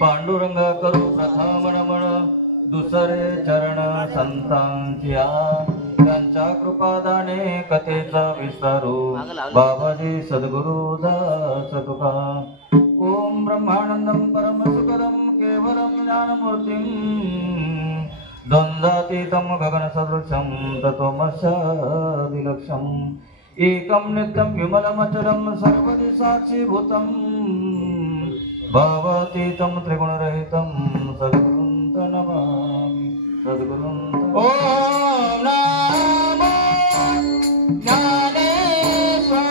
पांडुरंगा करू प्रथम नमन दुसरे चरण संतांच्या त्यांच्या कृपादाने कथेचा विस्तारू बाबाजी सद्गुरु दास तुका ओम ब्रह्मानंदम परम सुखदम केवलम ज्ञानमूर्तिम द्वंद्वातीतम गगन सदृशम तत्वमस्यादिलक्ष्यम एकम नित्यम विमलमचलम सर्वदि साक्षीभूतम भावातीतं त्रिगुणरहितं सद्गुरुं नमामि सद्गुरुं ओम नमो ज्ञानेश्वराय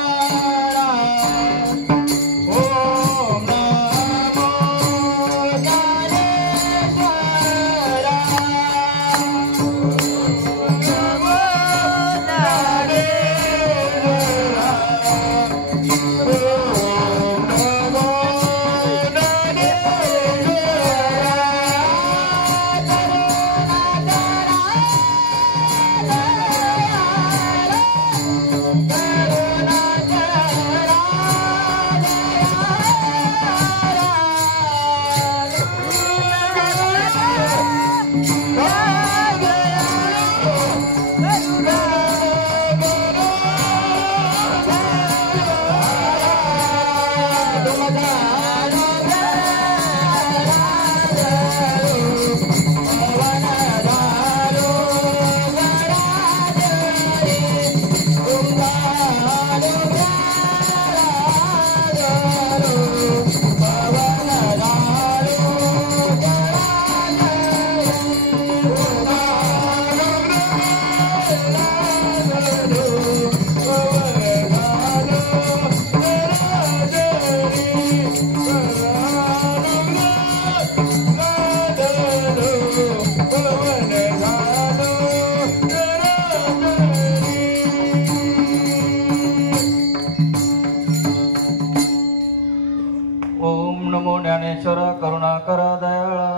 ओम नमो ज्ञानेश्वर करुणाकरा दयाळा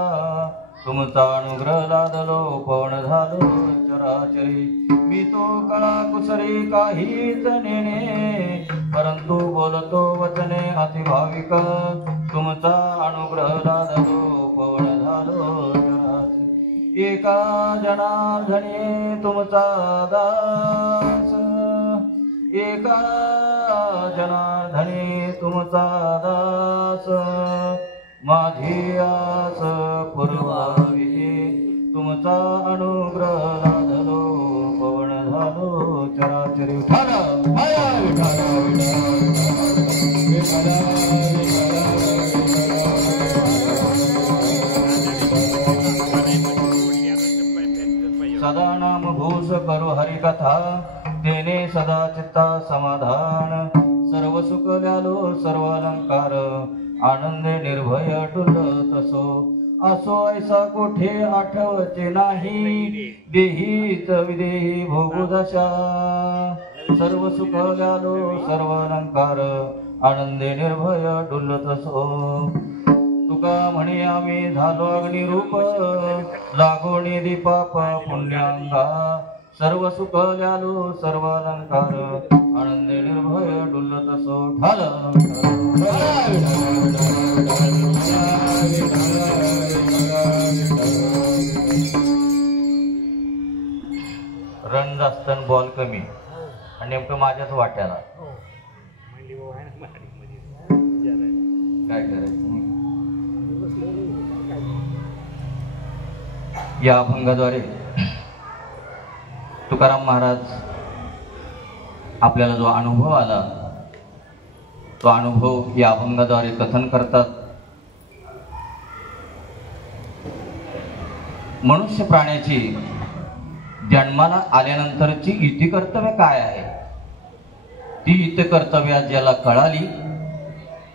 तुमचा अनुग्रह लादलो पवन झालो चराचरी मी तो कळा कुसरी काहीच नेणे परंतु बोलतो वचने अतिभाविक तुमचा अनुग्रह लादलो पवन झालो चराचरी एका जनार्दने तुमचा दास एका जनार्दने तुमचा दास माझी आस पुरवावी तुमचा अनुग्रह लादलो पवन झालो चराचरी सदा नाम भूष करो हरिकथा तेने सदा चित्ता समाधान सर्व सुख ल्यालो सर्व अलंकार आनंदे निर्भय अटुल तसो असो ऐसा कोठे आठवचे नाही देहीत विदेही भोगू दशा सर्व सुख ल्यालो सर्व अलंकार आनंदे निर्भय अटुल तसो तुका म्हणे आम्ही झालो अग्निरूप लागोनी दीपाप पुण्यांगा सर्व सुख ल्यालो सर्व अलंकार आनंदे निर्भय डुल्ल तसो ढाल रन जास्त बॉल कमी आणि नेमकं माझ्याच वाट्याला काय करायचं या अभंगाद्वारे तुकाराम महाराज आपल्याला जो अनुभव आला तो अनुभव या अभंगाद्वारे कथन करतात. मनुष्य प्राण्याची जन्माला आल्यानंतरची इति कर्तव्य काय आहे, ती इति कर्तव्य ज्याला कळाली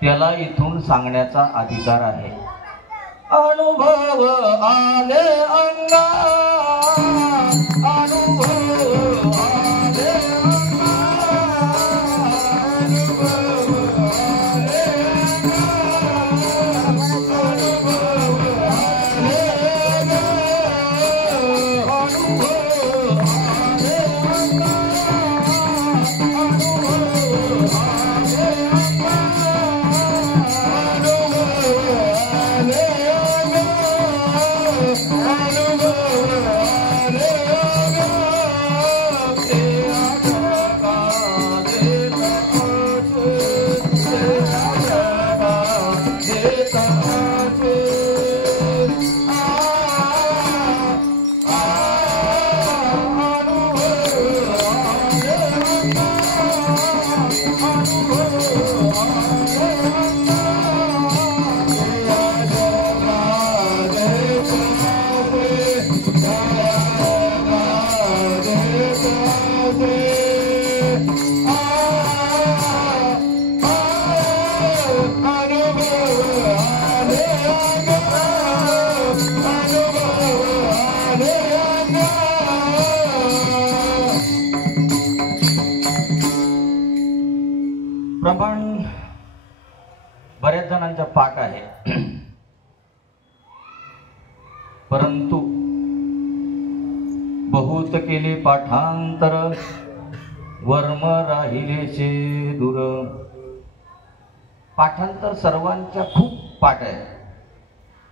त्याला इथून सांगण्याचा अधिकार आहे. अनुभव आले अंगा अनुभव आले अंगा प्रमाण बऱ्याच जणांचा पाठ आहे, परंतु बहुत केले पाठांतर वर्म राहिलेचे दूर. पाठांतर सर्वांच्या खूप पाठ आहे.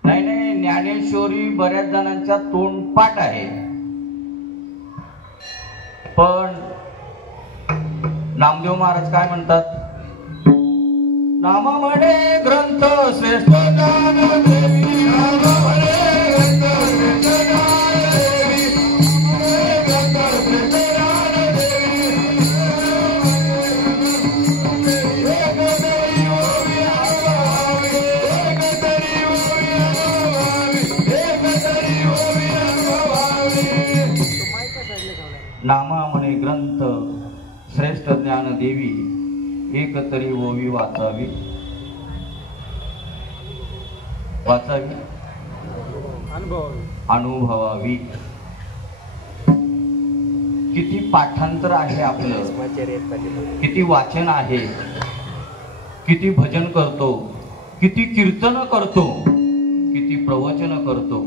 नाही ज्ञानेश्वरी बऱ्याच जणांच्या तोंड पाठ आहे, पण नामदेव महाराज काय म्हणतात? नामा म्हणे ग्रंथ श्रेष्ठ ज्ञानदेवी, नामा म्हणे ग्रंथ श्रेष्ठ ज्ञानदेवी, ग्रंथ श्रेष्ठ ज्ञानदेवी, एक तरी ओवी अनुभवावी, एक तरी ओवी अनुभवावी, एक तरी ओवी अनुभवावी. नामा म्हणे ग्रंथ श्रेष्ठ ज्ञानदेवी, एक तरी ओवी वाचावी, वाचावी अनुभवावी. किती पाठांतर आहे आपलं, किती वाचन आहे, किती भजन करतो, किती कीर्तन करतो, किती प्रवचन करतो,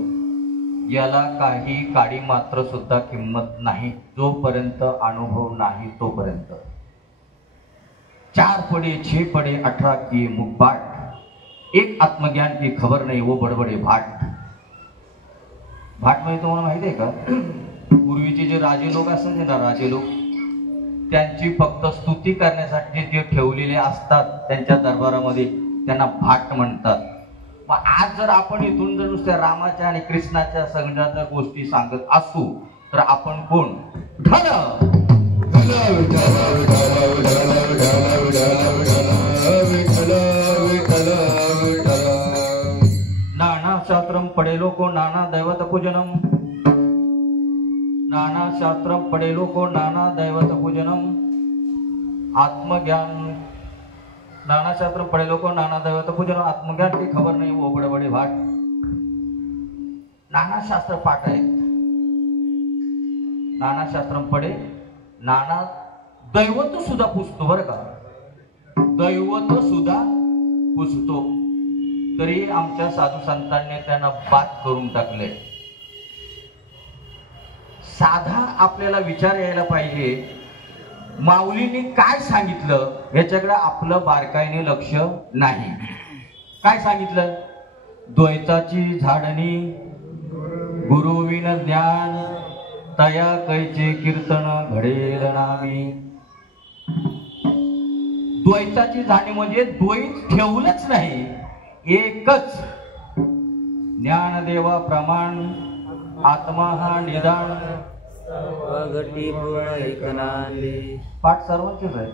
याला काही काडी मात्र सुद्धा किंमत नाही जोपर्यंत अनुभव नाही तोपर्यंत. 4 पडे 6 पडे 18 किए मुखबाट, एक आत्मज्ञान की खबर नाही वो बडबडे भाट. भाट म्हणजे तुम्हाला माहिती आहे का? पूर्वीचे जे राजे लोक असायचे ना, राजे लोक, त्यांची फक्त स्तुती करण्यासाठी जे ठेवलेले असतात त्यांच्या दरबारामध्ये, त्यांना भाट म्हणतात. मग आज जर आपण इथून जर नुसत्या रामाच्या आणि कृष्णाच्या संघाच्या गोष्टी सांगत असू तर आपण कोण? नाना शास्त्रम पडेलो को नाना दैवत पूजनम, नाना शास्त्रम पडेलो को नाना दैवत पूजनम, आत्मज्ञान नाना शास्त्र पडेलो को नाना दैवत पूजनम, आत्मज्ञान की खबर नाही वो बडबडे भाट. नाना शास्त्र पाठ आहे, नाना शास्त्र पडे, नाना दैवत सुद्धा पुसतो बरं का, दैवत सुद्धा पुसतो. तरी आमच्या साधू संतांनी त्यांना बाद करून टाकले. साधा आपल्याला विचार यायला पाहिजे, माऊलींनी काय सांगितलं याच्याकडे आपलं बारकाईने लक्ष नाही. काय सांगितलं? द्वैताची झाडणी गुरुविन ज्ञान, तया कैचे कीर्तन घडेल नामी. द्वैताची झाडणी म्हणजे द्वैत ठेवलंच नाही, एकच ज्ञानदेवा प्रमाण, आत्मा हा निदान, पाठ सर्वांचेच आहे.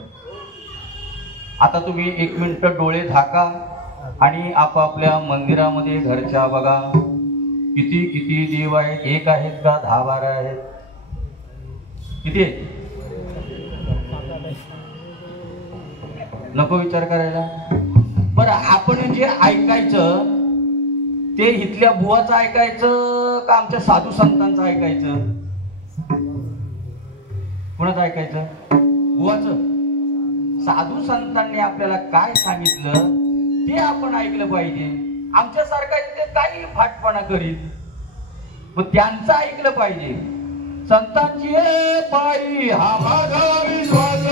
आता तुम्ही 1 मिनिट डोळे झाका आणि आपापल्या मंदिरामध्ये घरच्या बघा, किती किती देव आहेत. 1 आहेत का 10-12 आहेत? किती आहेत? नको विचार करायला. बरं, आपण जे ऐकायचं ते इथल्या बुवाचं ऐकायचं का आमच्या साधू संतांचं ऐकायचं? कोणाचं ऐकायचं? बुवाचं. साधू संतांनी आपल्याला काय सांगितलं ते आपण ऐकलं पाहिजे. आमच्यासारखा इथे काही फाटपणा करीत मग त्यांचं ऐकलं पाहिजे. संतांची पायी हा माझा विश्वास,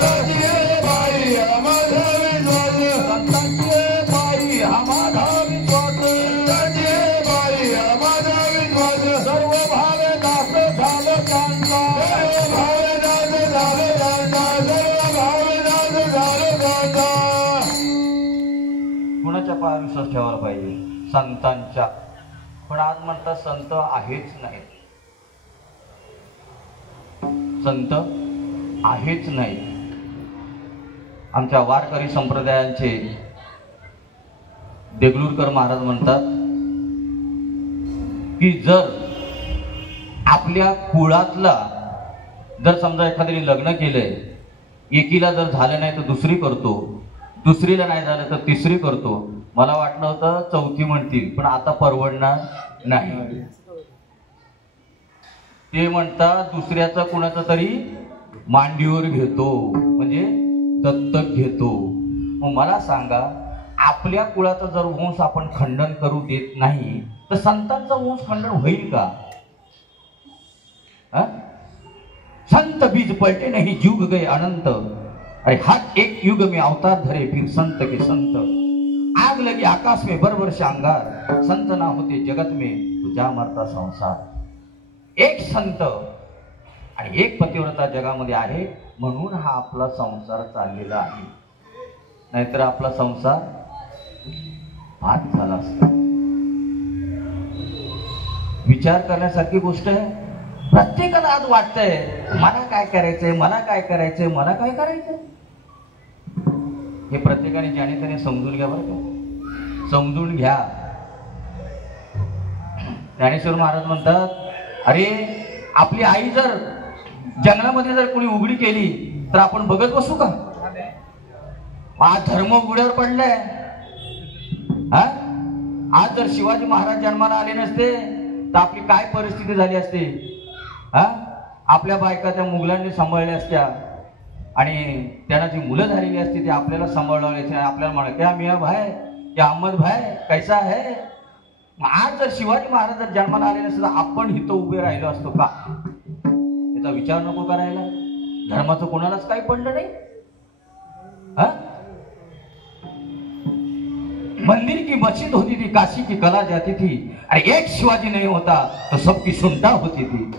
संतांची पायी हा माझा विश्वास, संतांची पायी हा माझा विश्वास, संतांची पायी हा माझा विश्वास. सर्व भावे दास झालं त्यांचा, सर्व भावे दास झालं त्यांचा, सर्व भावे दास झालं त्यांचा. कुणाच्या पाया विश्वास ठेवायला पाहिजे? संतांच्या. पण आज म्हणतात संत आहेच नाही, संत आहेच नाही. आमच्या वारकरी संप्रदायांचे देगलूरकर महाराज म्हणतात की जर आपल्या कुळातला जर समजा एखाद्याने लग्न केलंय, एकीला जर झालं नाही तर दुसरी करतो, दुसरीला नाही झालं तर तिसरी करतो. मला वाटलं होतं चौथी म्हणतील, पण आता परवडणार नाही. ते म्हणतात दुसऱ्याचं कुणाचं तरी मांडीवर घेतो, म्हणजे दत्तक घेतो. मग मला सांगा, आपल्या कुळाचा जर वंश आपण खंडन करू देत नाही तर संतांचा वंश खंडन होईल का? संत बीज पलटे नहीं युग गए अनंत, अरे हर एक युग में अवतार धरे फिर संत के संत. आग लगी आकाश में बरबरश अंगार, संत ना होते जगत में तुझा मरता संसार. एक संत आणि एक पतिव्रता जगामध्ये आहे म्हणून हा आपला संसार चाललेला आहे. नाहीतर आपला संसार भात झाला असता. विचार करण्यासारखी गोष्ट आहे. प्रत्येकाला आज वाटतंय मला काय करायचंय, मला काय करायचंय, मला काय करायचंय. हे प्रत्येकाने ज्याने त्याने समजून घ्या बरं का, समजून घ्या. ज्ञानेश्वर महाराज म्हणतात, अरे आपली आई जर जंगलामध्ये जर कोणी उघडी केली तर आपण बघत बसू का? आज धर्म उघड्यावर पडलाय. आज जर शिवाजी महाराज जन्माला आले नसते तर आपली काय परिस्थिती झाली असते? आपल्या बायका त्या मुघलांनी सांभाळल्या असत्या आणि त्यांना जी मुलं झालेली असते ती आपल्याला सांभाळायची. आपल्याला म्हणा क्या मिया भाई, क्या अहमद भाई, कैसा है? आज जर शिवाजी महाराज जर जन्माला आले नसते तर आपण इथं उभे राहिलो असतो का? याचा विचार नको करायला. धर्माचं कोणालाच काही पडलं नाही. मंदिर की मस्जिद होती थी, काशी की कला जाती थी, अरे एक शिवाजी नहीं होता तो सबकी सुनता होती थी.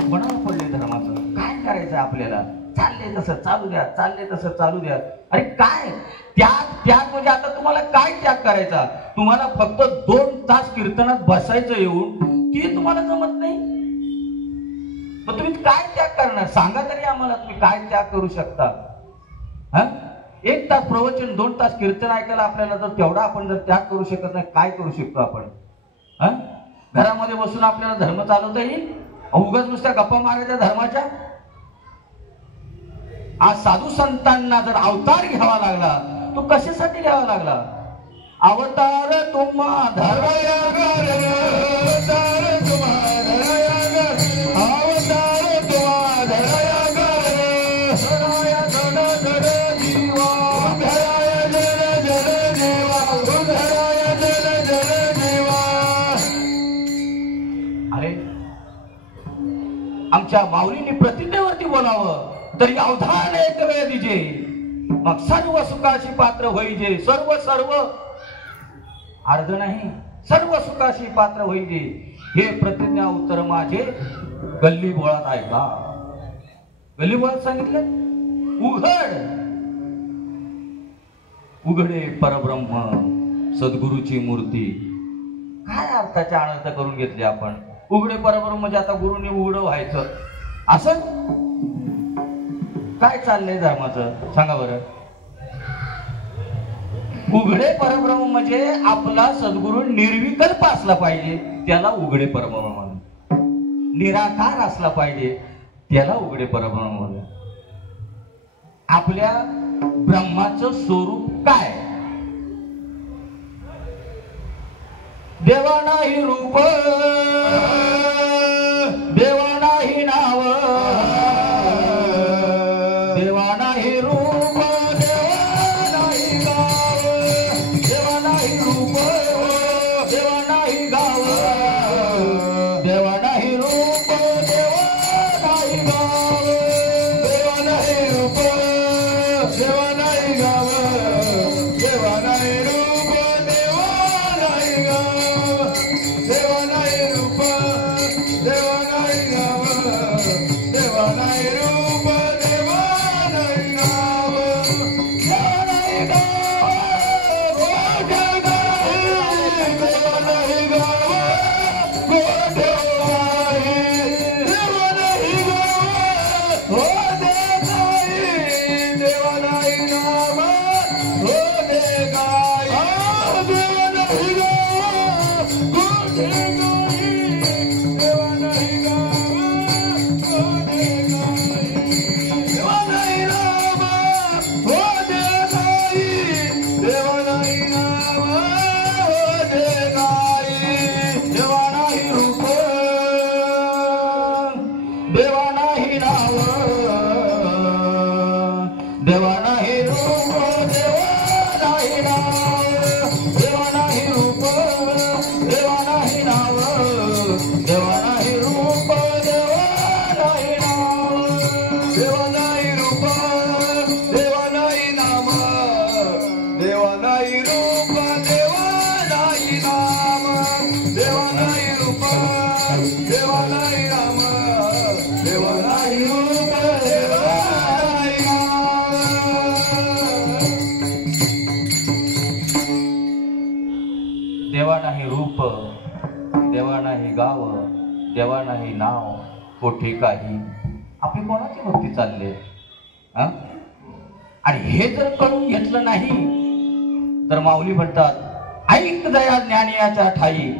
कोणाला पडले धर्माचं? काय करायचं आपल्याला? चालले तसं चालू द्या, चालले तसं चालू द्या. अरे काय त्याग म्हणजे आता तुम्हाला काय त्याग करायचा? तुम्हाला फक्त 2 तास कीर्तनात बसायचं येऊन ते तुम्हाला जमत नाही, मग तुम्ही काय त्याग करणार? सांगा तरी आम्हाला तुम्ही काय त्याग करू शकता. 1 तास प्रवचन, 2 तास कीर्तन ऐकायला आपल्याला जर तेवढा आपण जर त्याग करू शकत नाही, काय करू शकतो आपण? घरामध्ये बसून आपल्याला धर्म चालवता येईल? उगाच नुसत्या गप्पा मारायच्या धर्माच्या? आज साधू संतांना जर अवतार घ्यावा लागला तो कशासाठी घ्यावा लागला? अवतार तुम्हा धराया कर, अवतार तुम्हा धराया कर, अवतार तुम्हा धराया कर, धराया धड धड जीवा, धराया जड जड जीवा, धराया जड जड जीवा. अरे आमच्या माऊलींनी प्रतिज्ञेवरती बोलावं तरी अवधान एक वेळ दिजे, मग सर्व सुखाशी पात्र होईजे. सर्व सर्व अर्ध नाही, सर्व सुखाशी पात्र होईजे. हे प्रतिज्ञा उत्तर माझे गल्ली बोळात ऐका. गल्ली बोळात सांगितलं, उघड उघडे परब्रह्म सद्गुरूची मूर्ती. काय अर्थाचे अनर्थ करून घेतले आपण? उघडे परब्रह्म म्हणजे आता गुरुने उघड व्हायचं असं काय चाललंय धर्माचं? सांगा बरं. उघडे परब्रह्म म्हणजे आपला सद्गुरू निर्विकल्प असला पाहिजे, त्याला उघडे परब्रह्म म्हणून. निराकार असला पाहिजे, त्याला उघडे परब्रह्म म्हणून. आपल्या ब्रह्माचं स्वरूप काय? देवा नाही रूप देवा नाही नाव देवा नाही रूप देवा नाही गाव देवा नाही रूप देवा नाही गाव देवा नाही रूप देवा नाही गाव देवा नाही रूप देवा नाही गाव देवा नाही रूप देवा नाही गाव देवा नाही रूप देवा नाही गाव देवा नाही रूप देवा नाही गाव देवा नाही गाव देवा नाही गाव देवा नाही रूप देवा नाही गाव देवा नाही नाव कोठे काही आपली कोणाची भक्ती चालले आणि हे जर करून घेतलं नाही तर माऊली म्हणतात ऐक दया ज्ञानियाच्या ठाई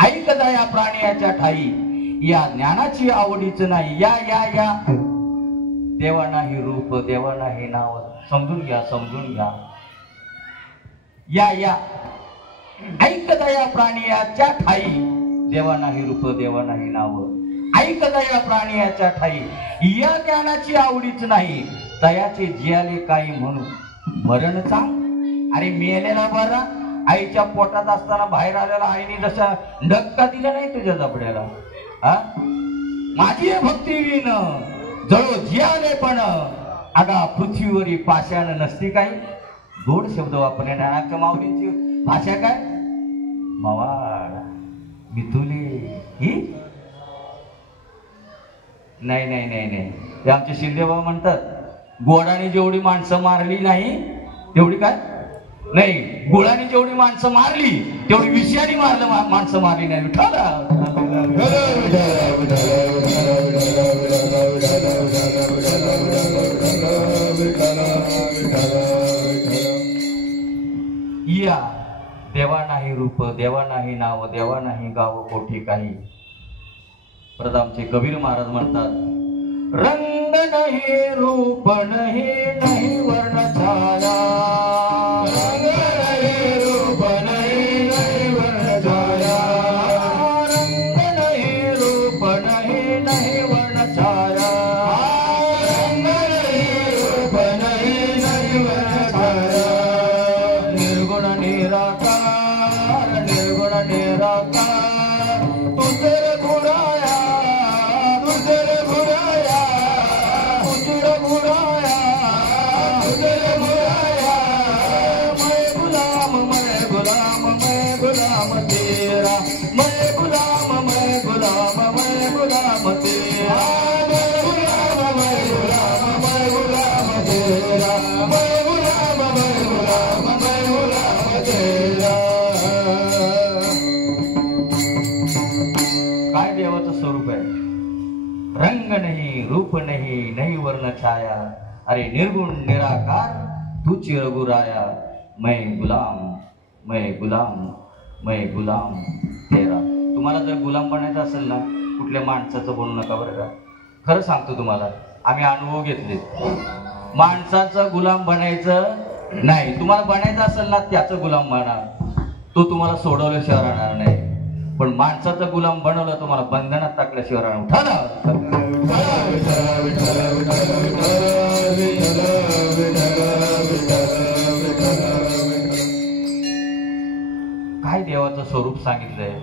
ऐक दया प्राणियाच्या ठाई या ज्ञानाची आवडीच नाही या या या देवा नाही रूप देवा नाही नाव समजून घ्या या या ऐक दया प्राणियाच्या ठाई देवा नाही रूप देवा नाही नाव ऐक दया प्राणियाच्या ठाई या ज्ञानाची आवडीच नाही दयाचे जियाले काही म्हणून मरण चांग अरे मेलेला बरा आईच्या पोटात असताना बाहेर आलेला आईने जसा धक्का दिला नाही तुझ्या जबड्याला माझी भक्ती विन जळो जियाले पण अगा पृथ्वीवरी पाषाण नसती काही गोड शब्द वापरण्याच्या माऊलींची भाषा काय मवाड मिथुले ही नाही नाही नाही नाही ते आमचे शिंदेबाबा म्हणतात गोडाने जेवढी माणसं मारली नाही तेवढी काय नाही गुळाने जेवढी माणसं मारली तेवढी विषयाने माणसं मारली नाही या देवा नाही रूप देवा नाही नाव देवा नाही गाव कोठे काही परत आमचे कबीर महाराज म्हणतात रंग नाही रूप नाही नाही वर्ण छाया रंग नाही रूप नाही नाही वर्ण छाया रंग नाही रूप नाही नाही वर्ण छाया रंग नाही रूप नाही नाही वर्ण छाया निर्गुण निराकार निर्गुण निराकार तुझे गुणाया तुझे गुणाया तुझे गुणाया तुझे गुणाया मैं गुलाम तेरा मैं गुलाम तेरा मैं गुलाम तेरा मैं गुलाम तेरा काय देवाचं स्वरूप आहे रंग नाही रूप नाही नाही वर्ण छाया अरे निर्गुण निराकार तू चिरगुराया मैं गुलाम तेरा तुम्हाला जर गुलाम बनायचं असेल ना कुठल्या माणसाचं बोलू नका बरं का खरं सांगतो तुम्हाला आम्ही अनुभव घेतले माणसाचं गुलाम बनायचं नाही तुम्हाला बनायचं असेल ना त्याचं गुलाम बना तो तुम्हाला सोडवल्याशिवाय राहणार नाही. पण माणसाचा गुलाम बनवलं तुम्हाला बंधनात टाकल्याशिवाय राहणार. काय देवाचं स्वरूप सांगितलंय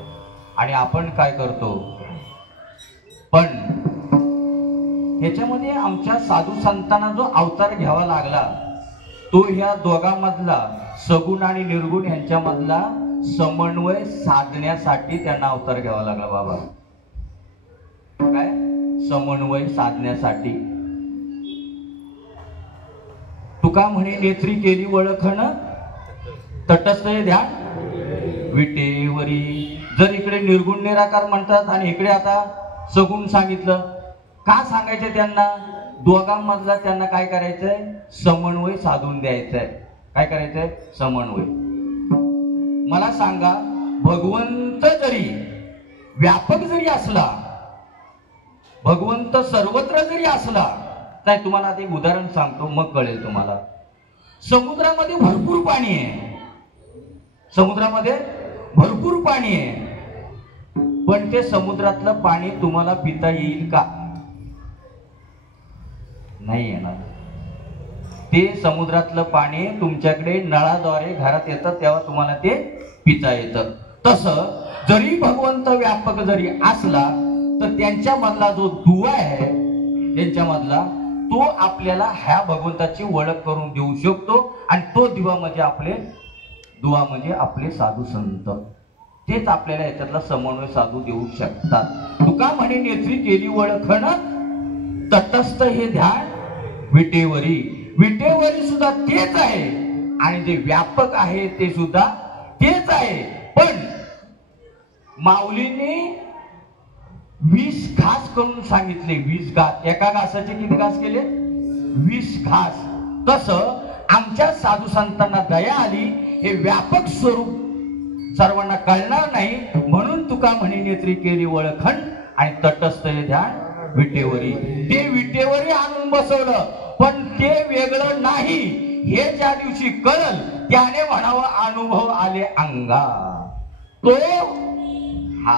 आणि आपण काय करतो. पण ह्याच्यामध्ये आमच्या साधू संतांना जो अवतार घ्यावा लागला तो ह्या दोघांमधला सगुण आणि निर्गुण यांच्यामधला समन्वय साधण्यासाठी त्यांना अवतार घ्यावा लागला. बाबा काय समन्वय साधण्यासाठी. तुका म्हणे नेत्री केली वळखण तटस्थ ध्यान विटेवरी. जर इकडे निर्गुण निराकार म्हणतात आणि इकडे आता सगुण सांगितलं, का सांगायचं त्यांना. दोघांमधला त्यांना काय करायचंय समन्वय साधून द्यायचंय. काय करायचंय समन्वय. मला सांगा भगवंत जरी व्यापक जरी असला, भगवंत सर्वत्र जरी असला, नाही तुम्हाला आता एक उदाहरण सांगतो मग कळेल तुम्हाला. समुद्रामध्ये भरपूर पाणी आहे, समुद्रामध्ये भरपूर पाणी आहे, पण ते समुद्रातलं पाणी तुम्हाला पिता येईल का. नाही येणार. ते समुद्रातलं पाणी तुमच्याकडे नळाद्वारे घरात येतं तेव्हा तुम्हाला ते पिता येतं. तसं जरी भगवंत व्यापक जरी असला तर त्यांच्यामधला जो दुवा आहे त्यांच्यामधला तो आपल्याला ह्या भगवंताची ओळख करून देऊ शकतो. आणि तो दिवा म्हणजे आपले दुवा म्हणजे आपले साधू संत. तेच आपल्याला याच्यातला समन्वय साधू देऊ शकतात. तुका म्हणे नेत्री केली ओळखण तटस्थ हे ध्यान विटेवरी. विटेवरी सुद्धा तेच आहे आणि जे व्यापक आहे ते सुद्धा तेच आहे. पण माऊलींनी 20 घास करून सांगितले. 20 घास. एका घासाचे किती घास केले 20 घास. तसं आमच्या साधू संतांना दया आली. हे व्यापक स्वरूप सर्वांना कळणार नाही म्हणून तुका म्हणे नेत्री केली ओळखण आणि तटस्थ हे ध्यान विटेवरी. ते विटेवरी आणून बसवलं पण ते वेगळं नाही हे ज्या दिवशी कळल त्याने म्हणावं अनुभव आले अंगा. तो हा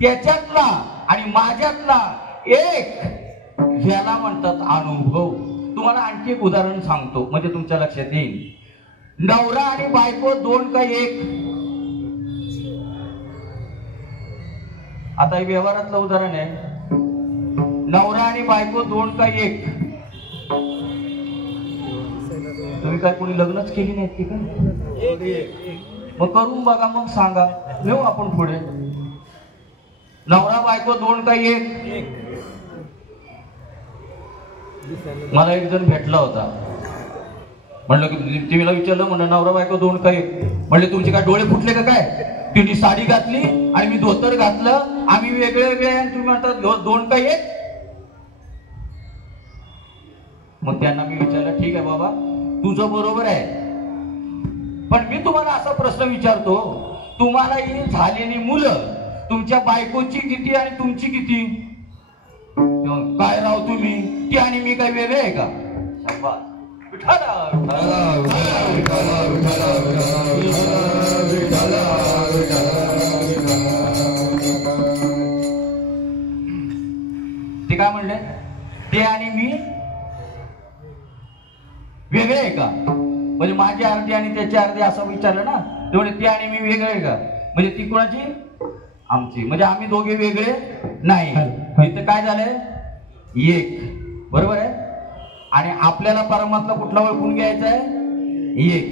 त्याच्यातला आणि माझ्यातला एक ह्याला म्हणतात अनुभव. तुम्हाला आणखी एक उदाहरण सांगतो म्हणजे तुमच्या लक्षात येईल. नवरा आणि बायको दोन का एक. आता हे व्यवहारातलं उदाहरण आहे. नवरा आणि बायको दोन का एक. तुम्ही काय कोणी लग्नच केली नाहीत की का. मग करून बघा मग सांगा येऊ आपण पुढे. नवरा बायको दोन का एक. मला एक जण भेटला होता. म्हणलं की तिला विचारलं म्हणलं नवरा बायको दोन का एक. म्हणले तुमचे काय डोळे फुटले का काय. तिने साडी घातली आणि मी धोतर घातलं. आम्ही वेगळे वेगळे आणि तुम्ही म्हणतात दोन का एक. मग त्यांना मी विचारलं ठीक आहे बाबा तुझं बरोबर आहे. पण मी तुम्हाला असा प्रश्न विचारतो. तुम्हाला ही झालेली मुलं तुमच्या बायकोची किती आणि तुमची किती. काय राव तुम्ही ती आणि मी काय वेगळे आहे का. ते काय म्हणले ते आणि मी वेगळे आहे का. म्हणजे माझी अर्धी आणि त्याची अर्धी असं विचारलं ना. तेवढे ते आणि मी वेगळे आहे का म्हणजे ती कोणाची आमची. म्हणजे आम्ही दोघे वेगळे नाही. इथं काय झालंय एक. बरोबर आहे. आणि आपल्याला परमात्मा कुठला ओळखून घ्यायचा आहे एक.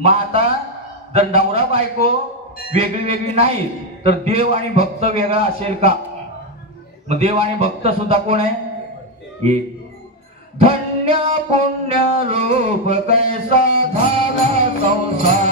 मग आता जर नवरा बायको वेगळी वेगळी नाही तर देव आणि भक्त वेगळा असेल का. मग देव आणि भक्त सुद्धा कोण आहे एक. धन्य पुण्य रूप कैसा झाला संसार.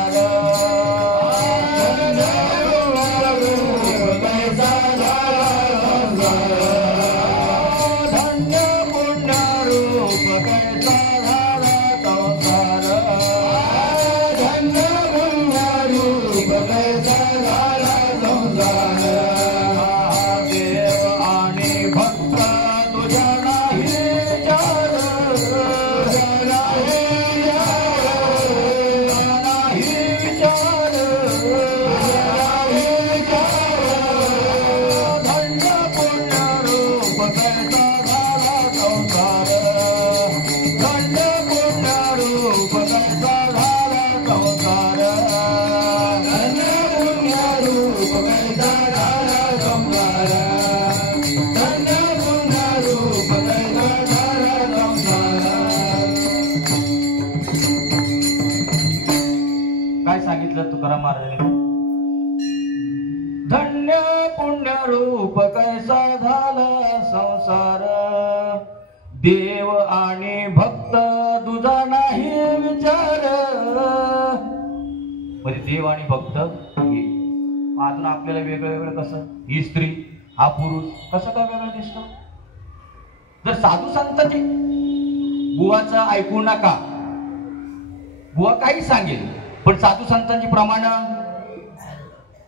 रूप कैसा झाला संसार, देव आणि भक्त दुजा नाही विचार. म्हणजे देव आणि भक्त अजून आपल्याला वेगळं वेगळं कसं, ही स्त्री हा पुरुष कसं काय वेगळं दिसतं. जर साधू संतांचे बुवाचं ऐकू नका, बुवा काही सांगेल, पण साधू संतांची प्रमाण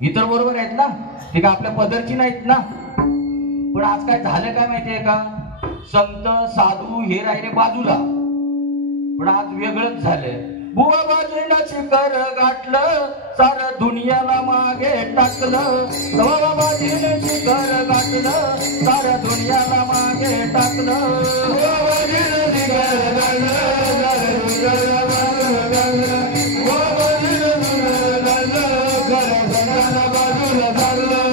इतर बरोबर आहेत ना, ते का आपल्या पदरची नाहीत ना. पण आज काय झालं काय माहितीये का, संत साधू हे राहिले बाजूला, पण आज वेगळंच झालंय. बुवा बाजीनं शिखर गाठलं, सारं दुनियाला मागे टाकलं. बुवा बाजीनं शिखर गाठलं, सारं दुनियाला मागे टाकलं. बुवा बाजीनं शिखर गाठलं, सारं दुनियाला मागे टाकलं. बुवा बाजीनं शिखर गाठलं, सगळ्यांना बाजूला टाकलं.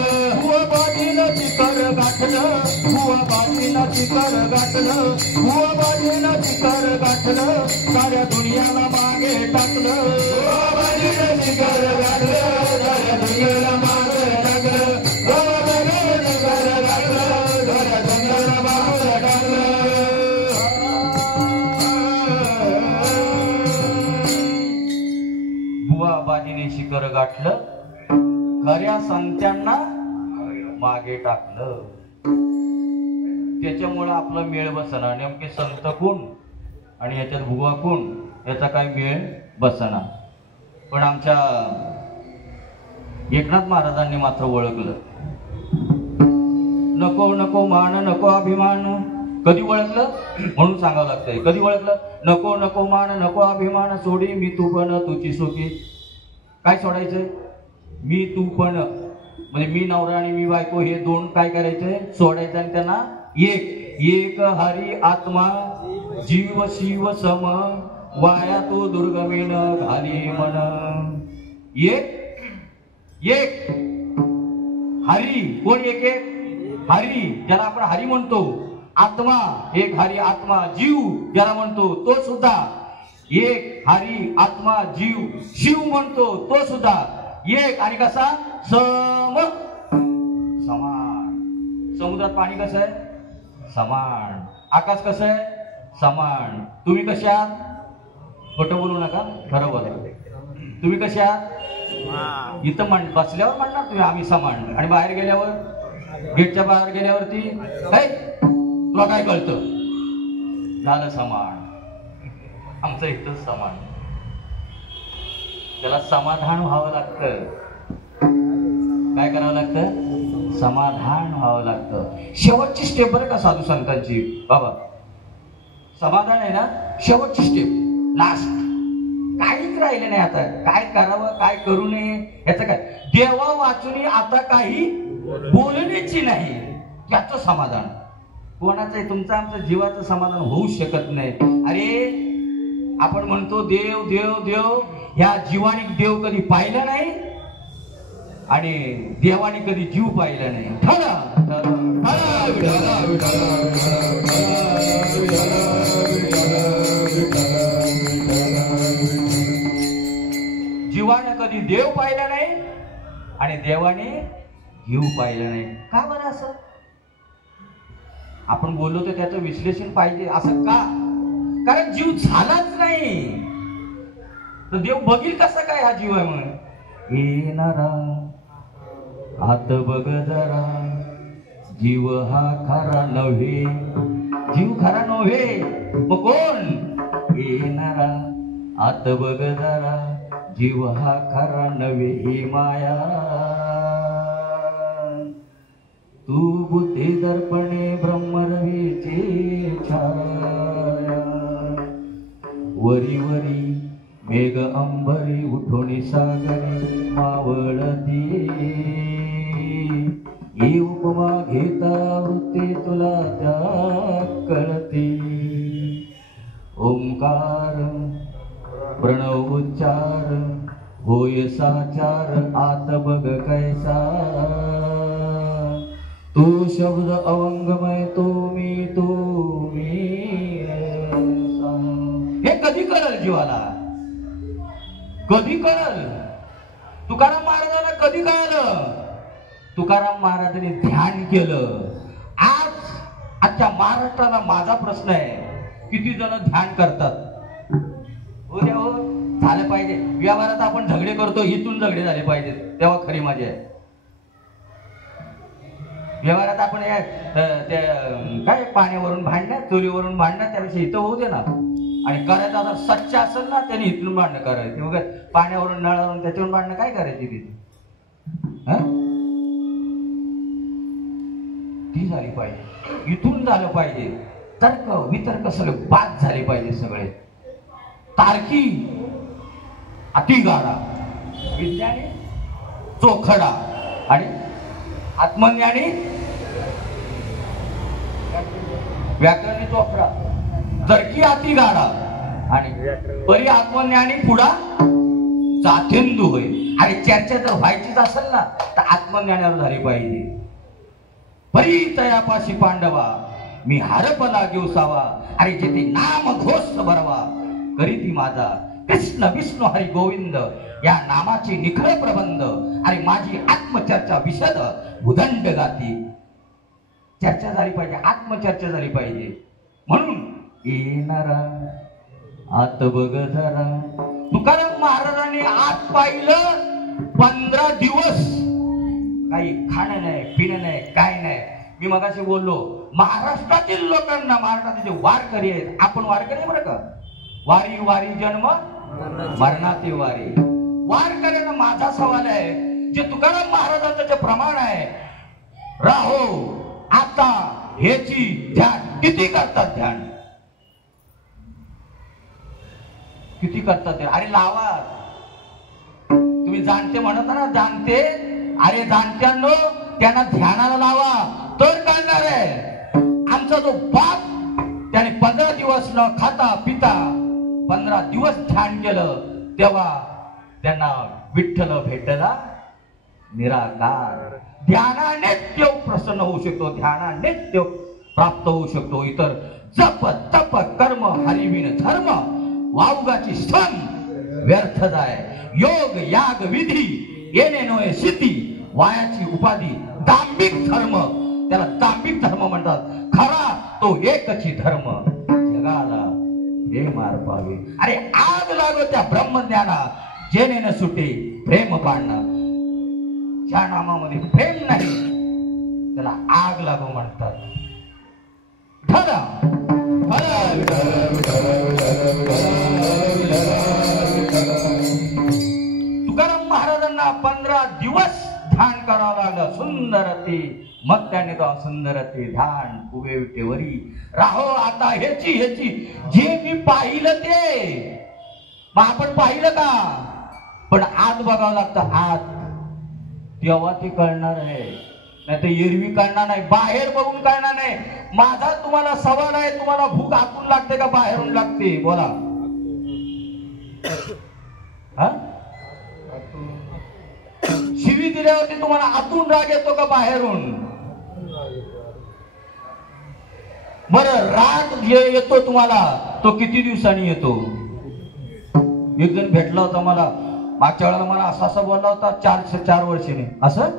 बुवा बाजीनं शिखर गाठलं, बुवा बाजीनं शिखर गाठलं, बुवा बाजीनं शिखर गाठलं, साऱ्या दुनियाला मागे टाकलं. बुवा बाजीनं शिखर गाठलं, साऱ्या दुनियाला मागे टाकलं. बुवा बाजीनं शिखर गाठलं, साऱ्या दुनियाला मागे टाकलं. बुवा बाजीने शिखर गाठलं, खऱ्या संतांना मागे टाकलं. त्याच्यामुळे आपला मेळ बसना. नेमके संत कोण आणि याच्यात बुवा कोण, याचा काय मेळ बसना. पण आमच्या एकनाथ महाराजांनी मात्र ओळखलं. नको नको मान नको अभिमान. कधी ओळखलं म्हणून सांगावं लागतंय. कधी ओळखलं, नको नको मान नको अभिमान, सोडी मी तू पण तुझी सुखी. काय सोडायचंय, मी तू पण, म्हणजे मी नवरा आणि मी बायको हे दोन काय करायचंय, सोडायचं. आणि त्यांना एक एक हरी आत्मा जीव शिव सम, वाया तो दुर्गमेन घाली मन. एक एक हरी कोण, एक एक हरी ज्याला आपण हरी म्हणतो. आत्मा एक हरी आत्मा, जीव ज्याला म्हणतो तो सुद्धा एक हरी आत्मा जीव शिव म्हणतो तो सुद्धा एक. आणि कसा सम, समान. समुद्रात पाणी कसं आहे, समान. आकाश कसं आहे, समान. तुम्ही कसे आहात, खोटं बोलू नका, खरं बोला. तुम्ही कसे आहात, इथं बसल्यावर म्हणणार तुम्ही आम्ही समान, आणि बाहेर गेल्यावर, गेटच्या बाहेर गेल्यावरती तुला काय कळतं, झालं समान. आमचं इथं समान. त्याला समाधान व्हावं लागतं. काय करावं लागतं, समाधान व्हावं लागतं. शेवटची स्टेप बरं का साधू संतांची बाबा, समाधान आहे ना, शेवटची स्टेप, लास्ट. काहीच राहिले नाही आता. काय करावं काय करू नये याचं काय, देवा वाचून आता काही बोलण्याची नाही, याचं समाधान. कोणाचं, तुमचं आमचं जीवाचं समाधान होऊ शकत नाही. अरे आपण म्हणतो देव देव देव, ह्या जीवाने देव कधी पाहिला नाही आणि देवाने कधी जीव पाहिला नाही. जीवाने कधी देव पाहिला नाही आणि देवाने जीव पाहिला नाही. का बरं असं आपण बोललो, तर त्याचं विश्लेषण पाहिजे. असं का, कारण जीव झालाच नाही तर देव बघील कसा काय हा जीव आहे म्हणून. येणारा आत बघ जरा, जीव हा खरा नव्हे, जीव खरा नव्हे, मग कोण, येणारा आत बघ जरा, जीव हा खरा नव्हे, ही माया. तू बुद्धी दर्पणे ब्रह्मरवीची छाया, वरी वरी मेघ अंबरी उठोनी सागरी मावळती. ही उपमा घेता वृत्ती तुला त्या कळती. ओंकार प्रणव उच्चार होय साचार, आत बघ कैसा. तू शब्द अवंगमय, तुम्ही तुम्ही. हे कधी कळल जीवाला, कधी कळल. तुकाराम महाराजांना कधी कळलं, तुकाराम महाराजांनी ध्यान केलं. आजच्या महाराष्ट्राला माझा प्रश्न आहे, किती जण ध्यान करतात? हो द्या हो, झालं पाहिजे. व्यवहारात आपण झगडे करतो, इथून झगडे झाले पाहिजेत, तेव्हा खरी मजा आहे. व्यवहारात आपण काय पाण्यावरून भांडणं, चोरीवरून भांडणं, त्यापेक्षा इथं होऊ दे ना. आणि करायचं आता सच्चा असेल ना, त्याने इथून भांडणं करायचं. मग पाण्यावरून नळावरून त्याच्यावरून भांडणं काय करायची तिथे? ती झाली पाहिजे, इथून झालं पाहिजे. तर्क वितर्क सगळे बाद झाले पाहिजे. सगळे तार्की अतिगाडा, विज्ञानी चोखडा आणि आत्मज्ञानी व्याकरणी चोखडा. तर्की अतिगाडा आणि परी आत्मज्ञानी पुढा जाथेंदू होय. अरे चर्चा जर व्हायचीच असेल ना, तर आत्मज्ञानावर झाली पाहिजे. परी तयापाशी पांडवा, मी हरपला घेऊसावा. अरे जेथे नाम घोष भरवा, करी ती माझा कृष्ण विष्णू हरी गोविंद, या नामाची निखळ प्रबंध. अरे माझी आत्मचर्चा विशद उदंड गाती. चर्चा झाली पाहिजे, आत्मचर्चा झाली पाहिजे. म्हणून येणारा आत बघ जरा. तुकाराम महाराजांनी आत पाहिलं 15 दिवस. काही खाणं नाही, पिणं नाही, काय नाही. मी मगाशी बोललो, महाराष्ट्रातील लोकांना, महाराष्ट्राचे जे वारकरी आहेत, आपण वारकरी बरं का, वारी वारी जन्म मरणाची वारी. वारकऱ्यांना माझा सवाल आहे, जे तुकाराम महाराजांचं जे प्रमाण आहे, राहो आता ह्याची ध्यान किती करतात? ध्यान किती करतात? अरे लावा. तुम्ही जाणते म्हणता ना, जाणते. अरे जाणत्यांनो, त्यांना ध्यानाला लावा तर कळणार आहे. आमचा जो बाप, त्याने 15 दिवस न खाता पिता 15 दिवस ध्यान केलं, तेव्हा त्यांना विठ्ठल भेटला निराकार. ध्यानाने देव प्रसन्न होऊ शकतो, ध्यानाने देव प्राप्त होऊ शकतो. इतर जप तप कर्म हरिविन धर्म, वावगाची श्रम व्यर्थ जाय. योग याग विधी येणे नोय सिद्धी, वायाची उपाधी दांभिक धर्म. त्याला दांभिक धर्म म्हणतात. खरा तो एकची धर्म, जगाला हे मार पावे. अरे आग लागो त्या ब्रह्मज्ञाना, जेणे न सुटे प्रेम पाळणं. ज्या नामामध्ये प्रेम नाही, त्याला आग लागो म्हणतात. ठरा तुकाराम महाराजांना 15 दिवस ध्यान करावं लागलं. सुंदर ते मग त्याने तो सुंदर ते ध्यान उभे विटेवरी. राहो आता ह्याची जे मी पाहिलं ते. मग आपण पाहिलं का? पण आत बघावं लागतं. आत तेव्हा ते कळणार आहे, नाही तर एरवी कळणार नाही. बाहेर बघून कळणार नाही. माझा तुम्हाला सवाल आहे, तुम्हाला भूक आतून लागते का बाहेरून लागते? बोला. शिवी दिल्यावरती तुम्हाला आतून राग येतो का बाहेरून? बरं, राग जे येतो तुम्हाला, तो किती दिवसांनी येतो? एक जण भेटला होता मला मागच्या वेळेला, मला असा बोलला होता 4 वर्षाने. असं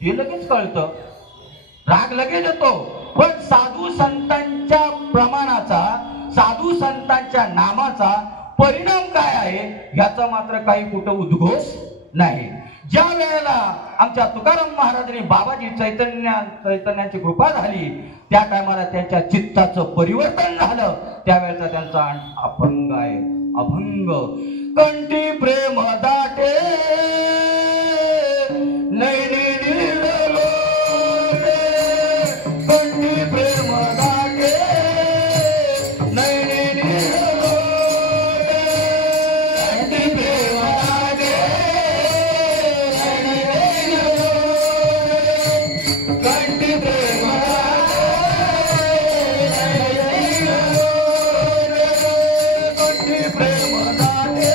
हे लगेच कळतं, राग लगेच येतो. पण साधू संतांच्या प्रमाणाचा, साधू संतांच्या नामाचा परिणाम काय आहे याचा मात्र काही कुठं उद्घोष नाही. ज्या वेळेला आमच्या तुकाराम महाराजांनी बाबाजी चैतन्याची कृपा झाली, त्या टायमाला त्यांच्या चित्ताचं परिवर्तन झालं. त्यावेळेचा त्यांचा अभंग आहे, अभंग. कंठी प्रेम दाटे नैनी नीळलोटे, कंठी प्रेम दाटे नैनी नीळलोटे, कंठी प्रेम दाटे नैनी नीळलोटे, कंठी प्रेम दाटे, कंठी प्रेम दाटे.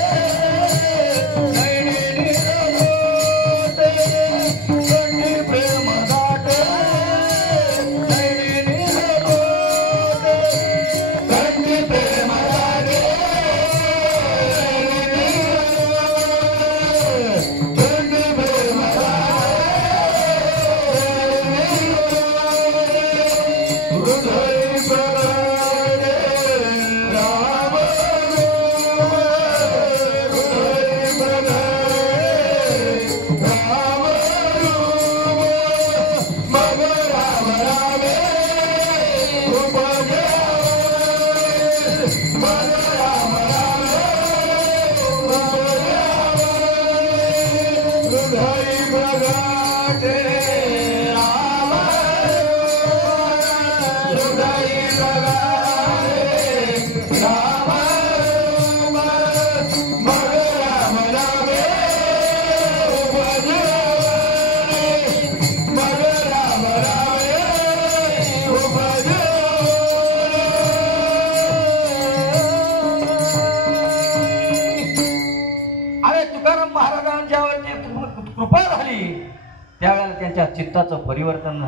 त्यावेळेला त्यांच्या चित्ताचं परिवर्तन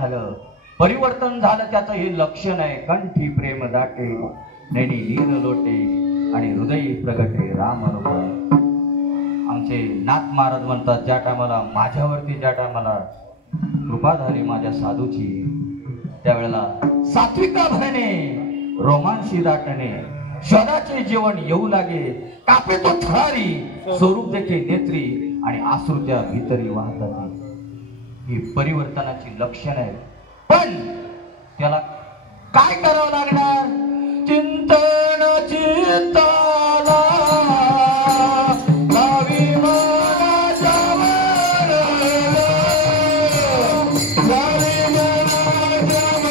झालं त्याचं हे लक्षण आहे. कंठी प्रेम दाटे, नैनी नीर लोटे आणि हृदयी प्रगटे राम रूप. आमचे नाथ महाराज म्हणतात, ज्या टायमाला माझ्यावरती ज्या टायमाला कृपा झाली माझ्या साधूची, त्यावेळेला सात्विका भरणे, रोमांशी दाटणे, शोधाचे जीवन येऊ लागे, कापे तो थरारी, स्वरूप देखे नेत्री आणि आश्रुत्या भीतरी वाहतात. ही परिवर्तनाची लक्षण आहे. पण त्याला काय करावं लागणार? चिंतन चित्ताला लावी माझ्यावर, लावी माझ्यावर, लावी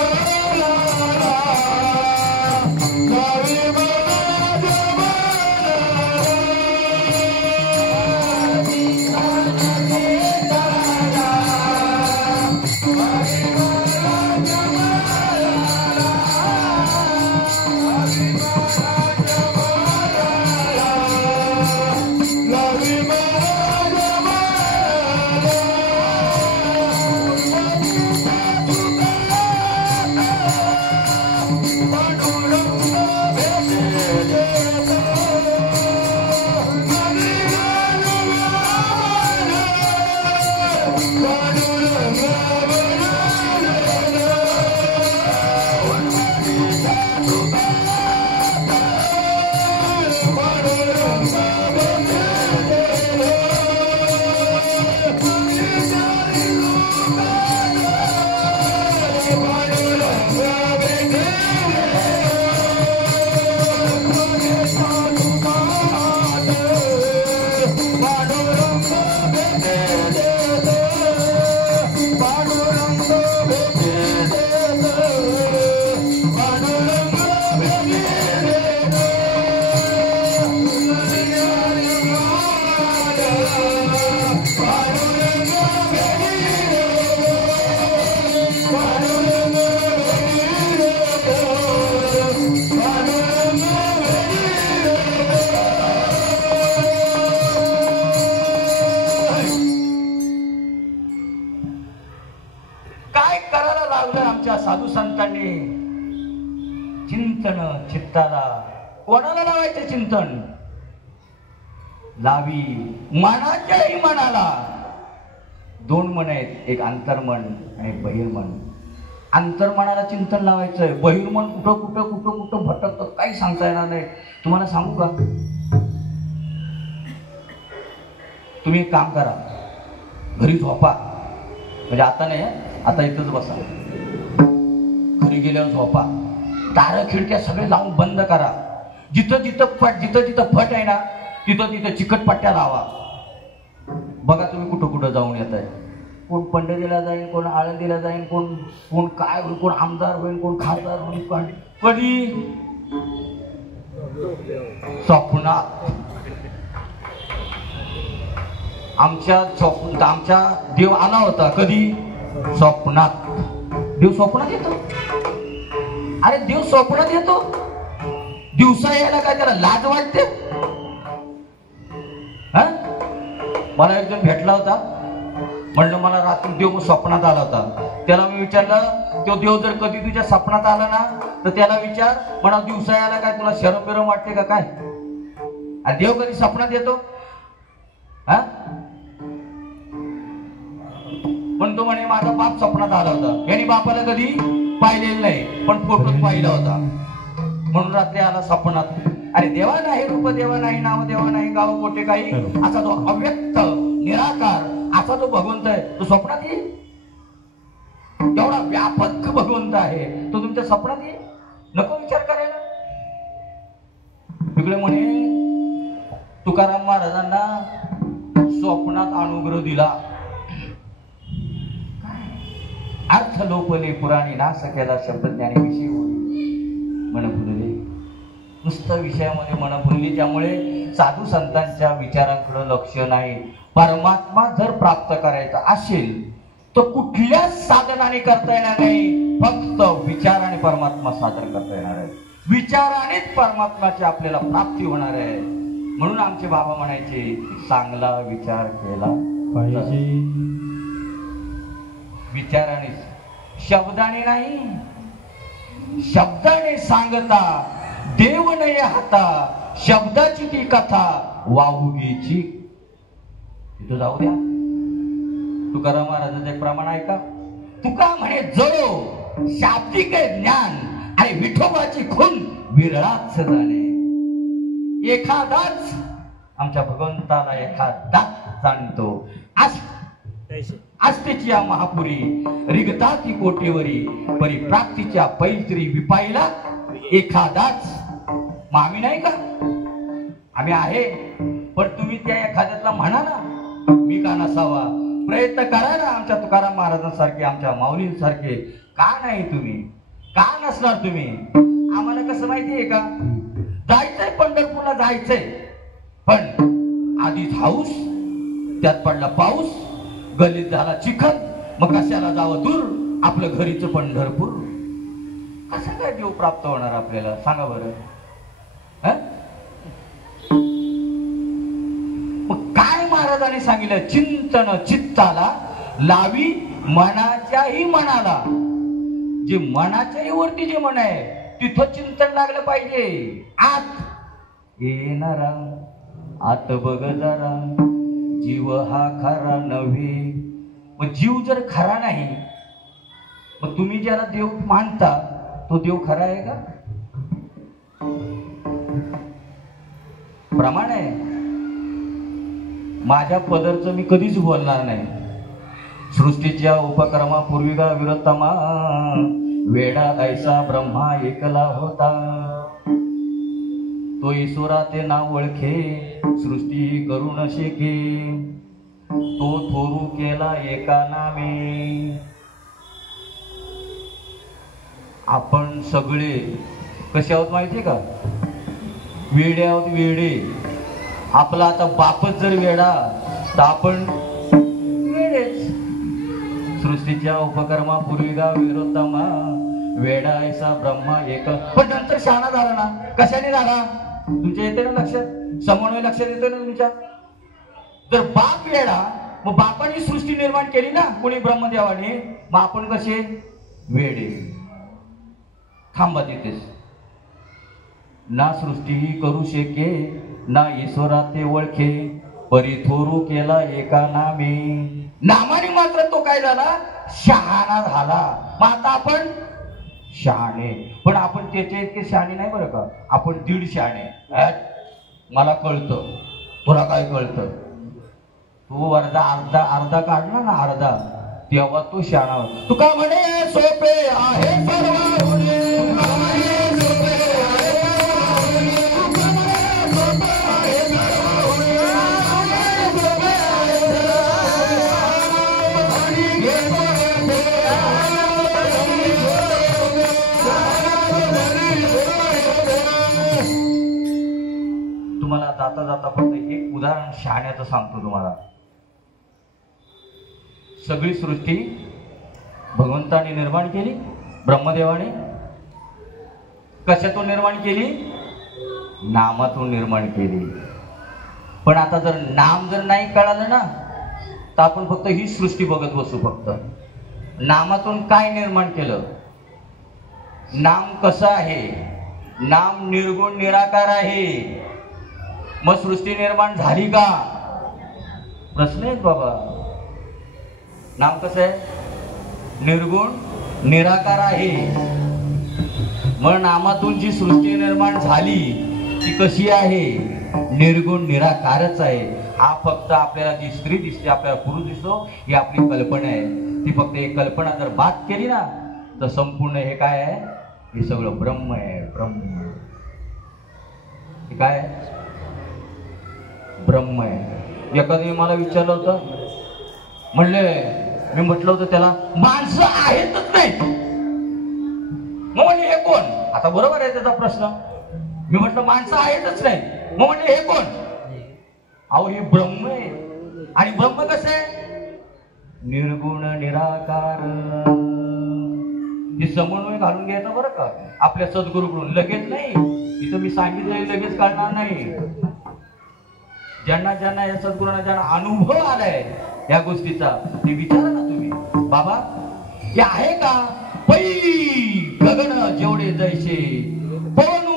साधू संतांनी चिंतन चित्ताला. कोणाला लावायचं चिंतन? लावी मनाच्याही मनाला. दोन मन आहेत, एक अंतर्मन आणि बहिर्मन. अंतर्मनाला चिंतन लावायचंय. बहिर्मन कुठं कुठं कुठं कुठं भटकतं, काही सांगता येणार नाही. तुम्हाला सांगू का? तुम्ही एक काम करा, घरी झोपा. म्हणजे आता नाही, आता इथंच बसा. घरी गेल्यावर झोपा. दारं खिडक्या सगळे लावून बंद करा. जिथं जिथं फट आहे ना, तिथं चिकटपट्ट्या लावा. बघा तुम्ही कुठं कुठं जाऊन येत आहे. कोण पंढरीला जाईल, कोण आळंदीला जाईल, कोण काय होईल, कोण आमदार होईल, कोण खासदार होईल. कधी? स्वप्नात. आमच्या देव आला होता. कधी? स्वप्नात. देव स्वप्नात येतो. अरे देव स्वप्नात येतो. दिवसा यायला काय त्याला लाज वाटते? मला एक जण भेटला होता. म्हणलं मला रात्री देव स्वप्नात आला होता. त्याला मी विचारलं, तो देव जर कधी तुझ्या स्वप्नात आला ना, तर त्याला विचार, म्हणा दिवसा यायला काय तुला शरम बिरम वाटते का काय? अरे देव कधी स्वप्नात येतो? पण तो म्हणे माझा बाप स्वप्नात आला होता. यांनी बापाला कधी पाहिलेलं नाही, पण फोटोत पाहिला होता, म्हणून रात्री आला स्वप्नात. अरे देवा नाही, रूप देवा नाही, नाव देवा नाही, गाव मोठे काही, असा जो अव्यक्त निराकार असा जो भगवंत आहे, तो स्वप्नात येईल? एवढा व्यापक भगवंत आहे, तो तुमच्या स्वप्नात येईल? नको विचार करायला. इकडे म्हणे तुकाराम महाराजांना स्वप्नात अनुग्रह दिला. लोपले पुराणी नाश केला शब्दज्ञानी विषय होईल मन फुलले. नुसतं विषयामध्ये मन फुलली. त्यामुळे साधू संतांच्या विचारांकडे लक्ष नाही. परमात्मा जर प्राप्त करायचा असेल तर कुठल्याच साधनाने करता येणार नाही. फक्त विचाराने परमात्मा साधन करता येणार आहे. विचारानेच परमात्माची आपल्याला प्राप्ती होणार आहे. म्हणून आमचे बाबा म्हणायचे चांगला विचार केला पाहिजे. विचाराने, शब्दाने नाही. शब्दाने सांगता देव नये हाता, शब्दाची ती कथा वाहुगीची. इथं जाऊ द्या. तुकाराम महाराजांचं एक प्रमाण आहे का? तुका म्हणे जळो शाब्दिक ज्ञान आणि विठोबाची खून विरळाच जाणे. एखादाच आमच्या भगवंताला एखादाच जाणतो. आस्तेची या महापुरी रिगता ती कोटेवरी, परिप्राप्तीच्या पैतरी विपाईला एखादाच. मग आम्ही नाही का? आम्ही आहे. पण तुम्ही त्या एखाद्यातला म्हणा ना, मी का नसावा. प्रयत्न करा ना आमच्या तुकाराम महाराजांसारखे, आमच्या माऊलींसारखे. का नाही तुम्ही? का नसणार तुम्ही? आम्हाला कसं माहितीये का? जायचंय पंढरपूरला जायचंय, पण आधीच हाऊस, त्यात पडला पाऊस, गलीत झाला चिखल, मग कशाला जावं दूर, आपलं घरीचं पंढरपूर. कसं काय देव प्राप्त होणार आपल्याला सांगा बरं? मग काय महाराजांनी सांगितलं? चिंतन चित्ताला लावी मनाच्याही मनाला. जे मनाच्याही वरती जे मन आहे तिथं चिंतन लागलं पाहिजे. आत येणारा आत बघ जरा, जीव हा खरा नव्हे. मग जीव जर खरा नाही, मग तुम्ही ज्याला देव मानता तो देव खरा आहे का? प्रमाण आहे. माझ्या पदरचं मी कधीच बोलणार नाही. सृष्टीच्या उपक्रमा पूर्विका विरतमा, वेडा ऐसा ब्रह्मा एकला होता. तो ईश्वरा ते नाव ओळखे, सृष्टी करू न शेके. तो थोरू केला एका नामे. आपण सगळे कसे आहोत माहितीये का? वेडे आहोत, वेडे. आपला आता बापच जर वेडा तर आपण वेडेच. सृष्टीच्या उपकर्मा पूर्विका विरोधमा, वेडा ऐसा ब्रह्मा एक. पण नंतर शहाणा झाला ना. कशाने झाला? तुमच्या येते ना लक्षात? समन्वय लक्षात येतोय ना तुमच्या? जर बाप वेडा, मग बापाने सृष्टी निर्माण केली ना कोणी ब्रह्मदेवाने, मग आपण कसे वेडे. थांबा तिथेच. ना सृष्टी ही करू शके, ना ईश्वरा ते ओळखे. परी थोरू केला एका नामे. नामाने मात्र तो काय झाला? शहाणा झाला. मग आता आपण शहाणे. पण आपण त्याच्या इतके शहाणे नाही बरं का. आपण दीड शहाणे. मला कळतं, तुला काय कळतं? तू अर्धा काढला ना, अर्धा, तेव्हा तू शहाणा. तुका म्हणे सोपे आहे सर्व होणे. तुम्हाला जाता जाता फक्त एक उदाहरण शहाण्याचं सांगतो तुम्हाला. सगळी सृष्टी भगवंताने निर्माण केली, ब्रह्मदेवाने. कशातून निर्माण केली? नामातून निर्माण केली. पण आता जर नाम जर नाही कळालं ना, तर आपण फक्त ही सृष्टी बघत बसू. फक्त नामातून काय निर्माण केलं? नाम कसं आहे? नाम निर्गुण निराकार आहे. मग सृष्टी निर्माण झाली का? प्रश्न आहे बाबा. नाम कसं आहे? निर्गुण निराकार आहे. मग नामातून जी सृष्टी निर्माण झाली ती कशी आहे? निर्गुण निराकारच आहे. हा फक्त आपल्याला जी स्त्री दिसते, आपल्याला पुरुष दिसतो, ही आपली कल्पना आहे. ती फक्त एक कल्पना जर बात केली ना, तर संपूर्ण हे काय आहे? हे सगळं ब्रह्म आहे. ब्रह्म हे काय आहे? ब्रह्म आहे. एखाद्याने मला विचारलं होतं, म्हणले मी म्हटलं होतं त्याला माणसं आहेतच नाही. मग म्हणले हे कोण? आता बरोबर आहे त्याचा प्रश्न. मी म्हटलं माणसं आहेतच नाही. मग म्हणले हे कोण? अहो हे ब्रह्म आहे. आणि ब्रह्म कसं आहे? निर्गुण निराकार. हे समन्वय घालून घ्यायचं बरं का आपल्या सद्गुरूकडून. लगेच नाही, इथं मी सांगितलं लगेच कळणार नाही. ज्यांना ज्यांना या सद्गुरूंना ज्यांना अनुभव आलाय या गोष्टीचा ते विचारा ना तुम्ही. बाबा हे आहे का? पै गगन जेवढे जैसे पवनू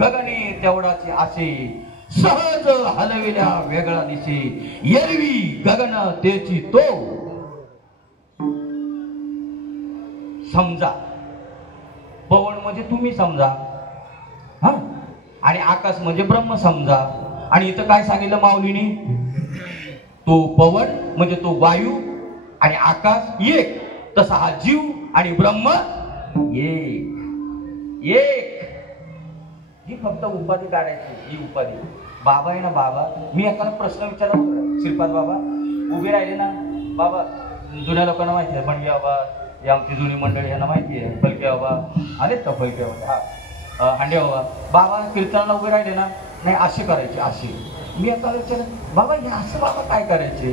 गगने तेवढाचे असे सहज हलविल्या वेगळा दिसे एरवी गगन तेची तो. समजा पवन म्हणजे तुम्ही समजा हा, आणि आकाश म्हणजे ब्रह्म समजा. आणि इथं काय सांगितलं माऊलीने? तो पवन म्हणजे तो वायू आणि आकाश एक, तसा हा जीव आणि ब्रह्म एक एक. ही फक्त उपाधी काढायची, ही उपाधी. बाबा आहे ना बाबा, मी एखादा प्रश्न विचारला श्रीपाद बाबा उभे राहिले ना. बाबा जुन्या लोकांना माहिती आहे, म्हणजे बाबा ही आमची जुनी मंडळी यांना माहिती आहे. फलके बाबा आलेत का? फलके बाबा, हांडे बाबा. बाबा कीर्तनाला उभे राहिले ना, नाही असे करायचे असे. मी आता विचारलं बाबा हे असं बाबा काय करायचे?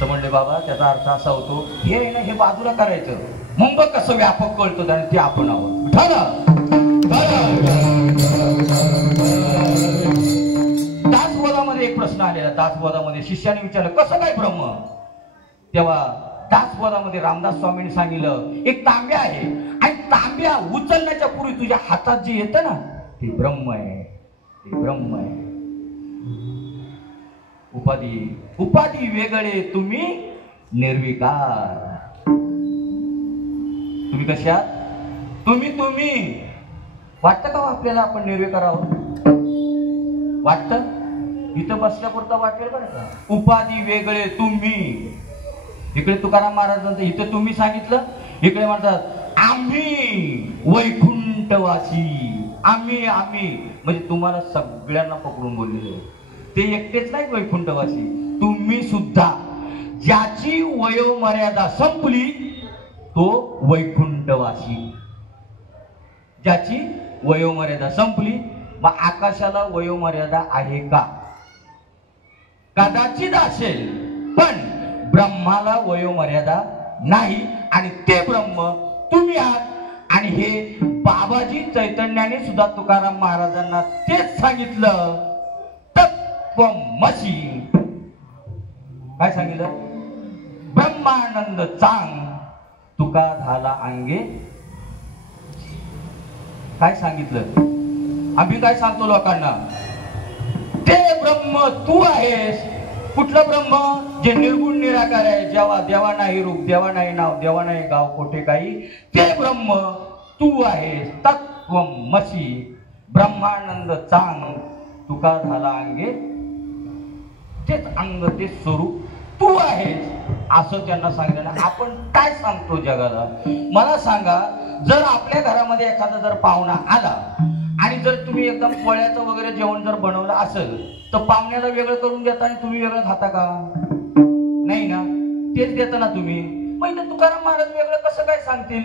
तर म्हणले बाबा त्याचा अर्थ असा होतो, हे आहे ना हे बाजूला करायचं, मग बघ कसं व्यापक कळतं आणि ते आपण आहोत. दासबोधामध्ये एक प्रश्न आलेला. दासबोधामध्ये शिष्याने विचारलं कसं काय ब्रह्म? तेव्हा दासबोधामध्ये रामदास स्वामींनी सांगितलं एक तांब्या आहे आणि तांब्या उचलण्याच्या पूर्वी तुझ्या हातात जे येतं ना ते ब्रह्म आहे, ते ब्रह्म आहे. उपाधी उपाधी वेगळे, तुम्ही निर्विकार. तुम्ही कशात? तुम्ही वाटतं का आपल्याला आपण निर्विकार आहोत? वाटतं? इथं बसल्यापुरता वाटेल बरं का. उपाधी वेगळे, तुम्ही. इकडे तुकाराम महाराजांचं इथं तुम्ही सांगितलं, इकडे म्हणतात आम्ही वैकुंठवासी. आम्ही आम्ही म्हणजे तुम्हाला सगळ्यांना पकडून बोललेले. ते एकटेच नाही वैकुंठवासी, तुम्ही सुद्धा. ज्याची वयोमर्यादा संपली तो वैकुंठवासी. ज्याची वयोमर्यादा संपली. मग आकाशाला वयोमर्यादा आहे का? कदाचित असेल, पण ब्रह्माला वयोमर्यादा नाही. आणि ते ब्रह्म तुम्ही आहात. आणि हे बाबाजी चैतन्याने सुद्धा तुकाराम महाराजांना तेच सांगितलं, तत्वमसी. काय सांगितलं? ब्रह्मानंद चांग तुका झाला अंगे. काय सांगितलं? आम्ही काय सांगतो लोकांना? ते ब्रह्म तू आहेस. कुठलं ब्रह्म? जे निर्गुण निराकार आहे. जेव्हा देवा नाही रूप, देवा नाही नाव, देवा नाही गाव, कोठे काही, ते ब्रह्म तू आहेस. तत्वमसी. ब्रह्मानंद चांग तुका झाला अंगे. तेच अंग, ते स्वरूप तू आहेस असं त्यांना सांगितलं. आपण काय सांगतो जगाला? मला सांगा, जर आपल्या घरामध्ये एखादा जर पाहुणा आला आणि जर तुम्ही एकदम पोळ्याचं वगैरे जेवण जर बनवलं असेल तर पाहुण्याला वेगळं करून देता आणि तुम्ही वेगळं खाता का? नाही ना, तेच देता ना तुम्ही. मग तुकाराम महाराज वेगळं कसं काय सांगतील?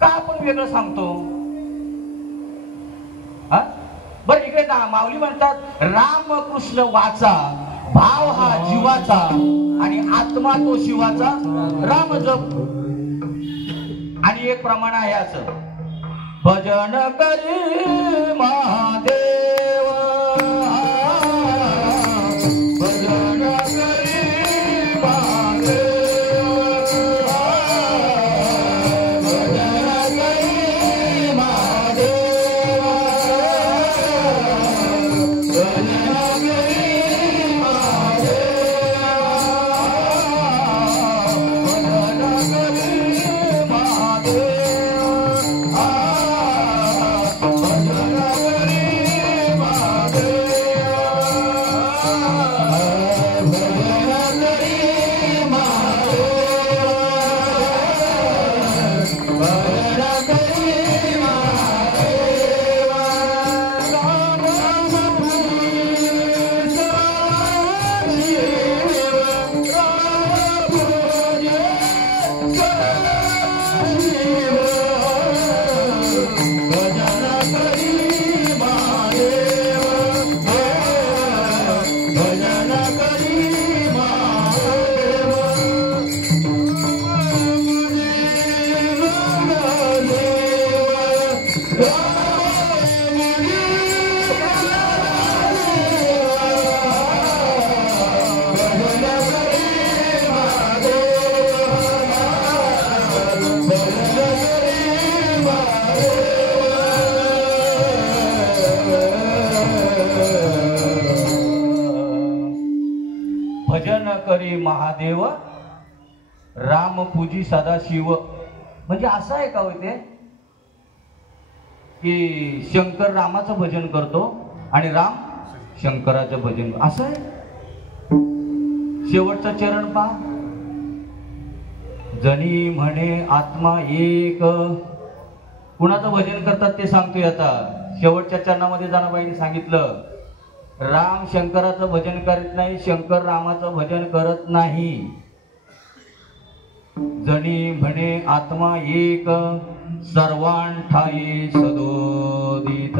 का आपण वेगळं सांगतो? हा बरं, इकडे ना माऊली म्हणतात रामकृष्ण वाचा, भाव हा जीवाचा आणि आत्मा तो शिवाचा, राम जप. आणि एक प्रमाण आहे असं, भजन करी महादेव, भजन करी महादेव, भजन करी महादेव, भजन करी महादेव, भजन करी महादेव. महादेव राम पूजी सदाशिव. म्हणजे असं आहे का होते की शंकर रामाचं भजन करतो आणि राम शंकराचं भजन, असं आहे. शेवटचं चरण पहा. जनी म्हणे आत्मा एक. कुणाचं भजन करतात ते सांगतोय आता. शेवटच्या चरणामध्ये जनाबाईंनी सांगितलं राम शंकराचं भजन करत नाही, शंकर रामाचं भजन करत नाही. जनी म्हणे आत्मा एक सर्वांठाई सदोदित.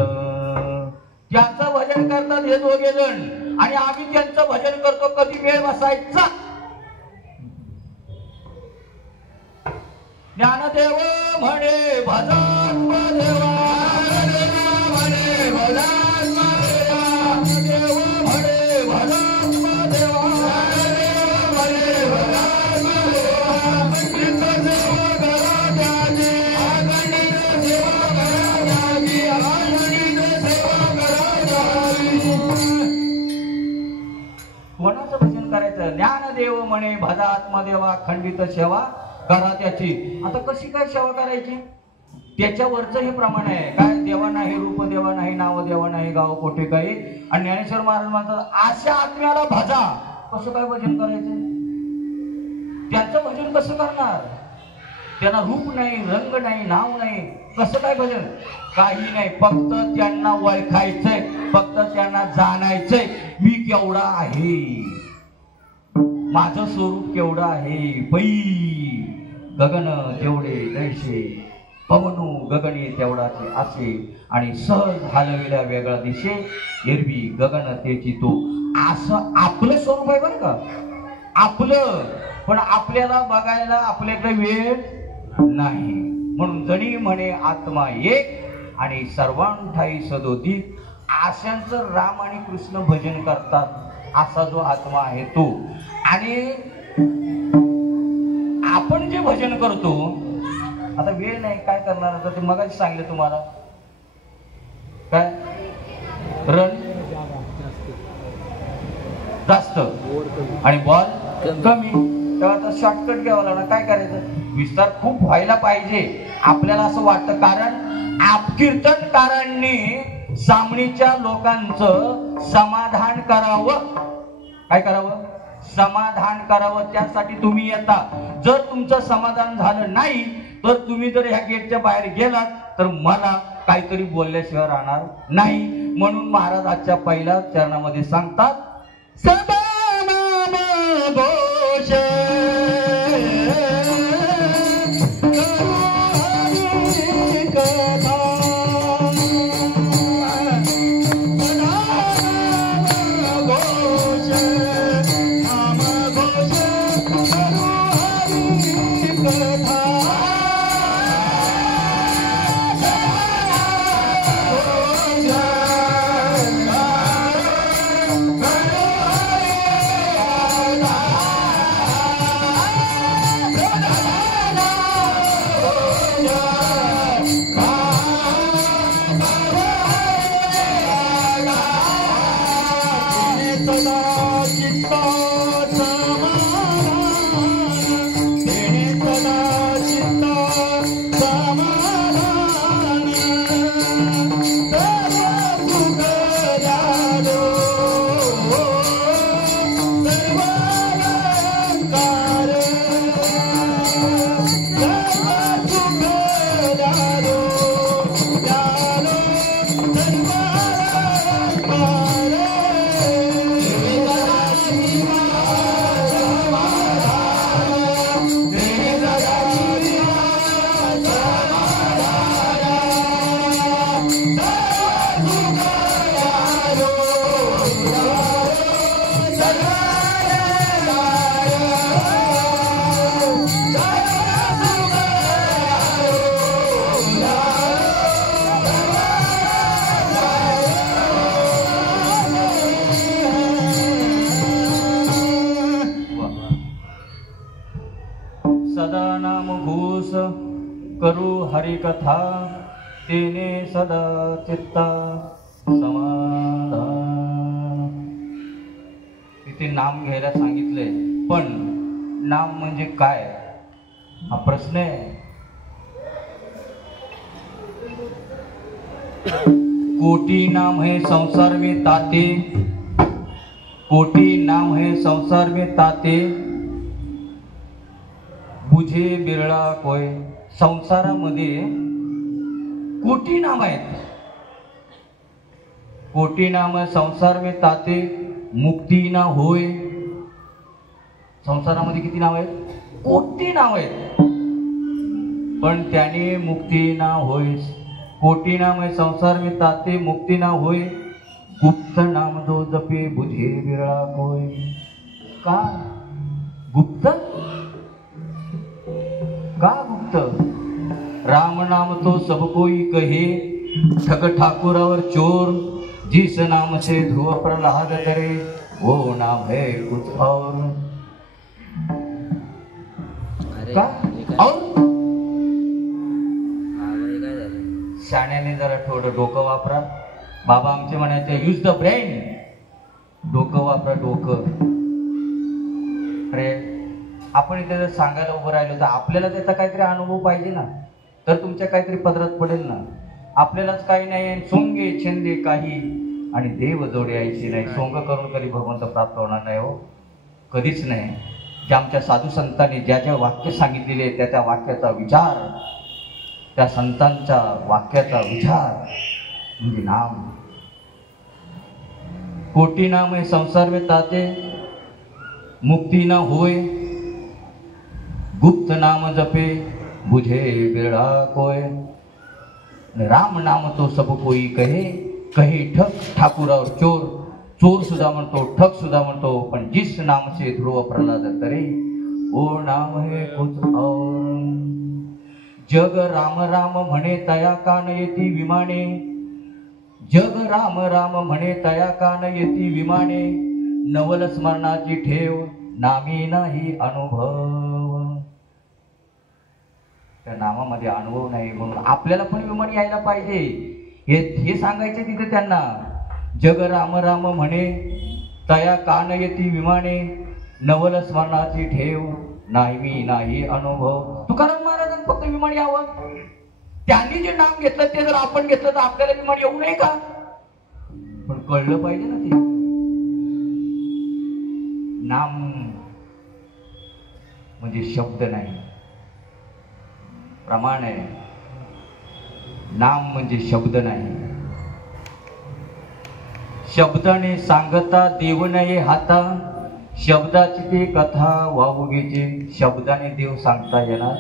त्यांचं भजन करतात हे दोघे जण आणि आम्ही त्यांचं भजन करतो. कधी वेळ बसायचा. ज्ञानदेव म्हणे भजात्मा देवा, म्हणे भजात्मा देवा, देव म्हणे भजात्मा देवा, म्हणे भजात्मा देवा. अखंडित सेवा करा त्याची, अखंडित सेवा करा त्याची, अखंडित सेवा करा त्याची. कोणाचं भजन करायचं? ज्ञानदेव म्हणे भजात्मा देवा, खंडित सेवा करा त्याची. आता कशी काय सेवा करायची? त्याच्यावरचं हे प्रमाण आहे. काय देवा नाही, रूप देवा नाही, नाव देवा नाही, गाव कोठे काही. आणि ज्ञानेश्वर महाराज म्हणतात अशा आत्म्याला भजा. कसं काय भजन करायचं? त्यांचं भजन कसं करणार? त्यांना रूप नाही, रंग नाही, नाव नाही, कसं काय भजन? काही नाही. फक्त त्यांना ओळखायचंय, फक्त त्यांना जाणायचंय मी केवढा आहे, माझं स्वरूप केवढं आहे. पै गगन तेवढे जैसे, पवनो गगने तेवढाचे असे, आणि सहज हलविल्या वेगळा दिशे, एरवी गगन तेची तो. असं आपलं स्वरूप आहे बरं का, आपलं. पण आपल्याला बघायला आपल्याकडे वेळ नाही. म्हणून जणी म्हणे आत्मा एक आणि सर्वांठाई सदोदित. अशांचं राम आणि कृष्ण भजन करतात असा जो आत्मा आहे तो. आणि आपण जे भजन करतो, आता वेळ नाही काय करणार. आता ते मगाशी सांगितलं तुम्हाला काय रन जास्त आणि बॉल कमी. तेव्हा आता शॉर्टकट घ्यावा लागणार. काय करायचं? विस्तार खूप व्हायला पाहिजे आपल्याला असं वाटतं. कारण कीर्तनकारांनी सामणीच्या लोकांचं समाधान करावं. काय करावं? समाधान करावं. त्यासाठी तुम्ही येता. जर तुमचं समाधान झालं नाही तर तुम्ही जर ह्या गेटच्या बाहेर गेलात तर मला काहीतरी बोलल्याशिवाय राहणार नाही. म्हणून महाराज आजच्या पहिल्या चरणामध्ये सांगतात सदा नाम घोष करू हरि कथा तेने सदा चित्ता समाधान. तिथे नाम घ्यायला सांगितलंय. पण नाम म्हणजे काय हा प्रश्न आहे. कोटी नाम है संसार में ताते, कोटी नाम है संसार में ताते, बुझे बिरळा कोय. संसारामध्ये कोटी नाम आहेत, कोटी नाम संसार में ताते, मुक्ती ना होय. संसारामध्ये किती नाव आहेत? कोटी नाव आहेत, पण त्याने मुक्ती ना होय. कोटी नाम है संसार में ताते, मुक्ती ना होय. गुप्त नाम दो जपे, बुझे बिरळा कोय. का गुप्त? का गुप्त? राम नाम तो सब कोई कहे, ठग ठाकुर और चोर. जिस नाम से ध्रुव प्रहलाद करे, वो नाम है कुछ और. का और? शाण्याने जरा थोडं डोकं वापरा. बाबा आमचे म्हणायचे यूज द ब्रेन. डोकं वापरा, डोकं. अरे आपण इथे जर सांगायला उभं राहिलो तर आपल्याला त्याचा काहीतरी अनुभव पाहिजे ना, तर तुमच्या काहीतरी पदरात पडेल ना. आपल्यालाच काही नाही, सोंगे छंदे काही आणि देव जोडे यायची नाही. सोंग करून कधी भगवंत प्राप्त होणार नाही हो, कधीच नाही. ज्या आमच्या साधू संतांनी ज्या ज्या वाक्य सांगितलेले त्या त्या वाक्याचा विचार, त्या संतांच्या वाक्याचा विचार म्हणजे नाम. कोटी नाम है संसार में ताते, मुक्ती ना होय. गुप्त नाम जपे, बुझे बिरळा कोय. राम नाम तो सब कोई कहे, कहे ठग ठाकुर और चोर. चोर सुद्धा म्हणतो, ठग सुद्धा म्हणतो, पण जिस नाम से ध्रुव प्रहलाद करे, वो नाम है कुछ और. जग राम राम म्हणे तया कान येती विमाने, जग राम राम म्हणे तया कान येती विमाने. नवल स्मरणाची ठेव, नामी नाही अनुभव. त्या नामामध्ये अनुभव नाही, म्हणून आपल्याला पण विमान यायला पाहिजे. हे सांगायचे तिथे त्यांना. जग राम राम म्हणे तया कान येती विमाने, नवल स्मरणाची ठेव, नाही नाही अनुभव. तुकाराम महाराजांनी फक्त विमान यावं. त्यांनी जे नाम घेतलं ते जर आपण घेतलं तर आपल्याला विमान येऊ नये का? पण कळलं पाहिजे ना ते. नाम म्हणजे शब्द नाही, प्रमाण आहे. नाम म्हणजे शब्द नाही. शब्दाने सांगता देव नये हाता, शब्दाची ते कथा वावगीचे. शब्दाने देव सांगता येणार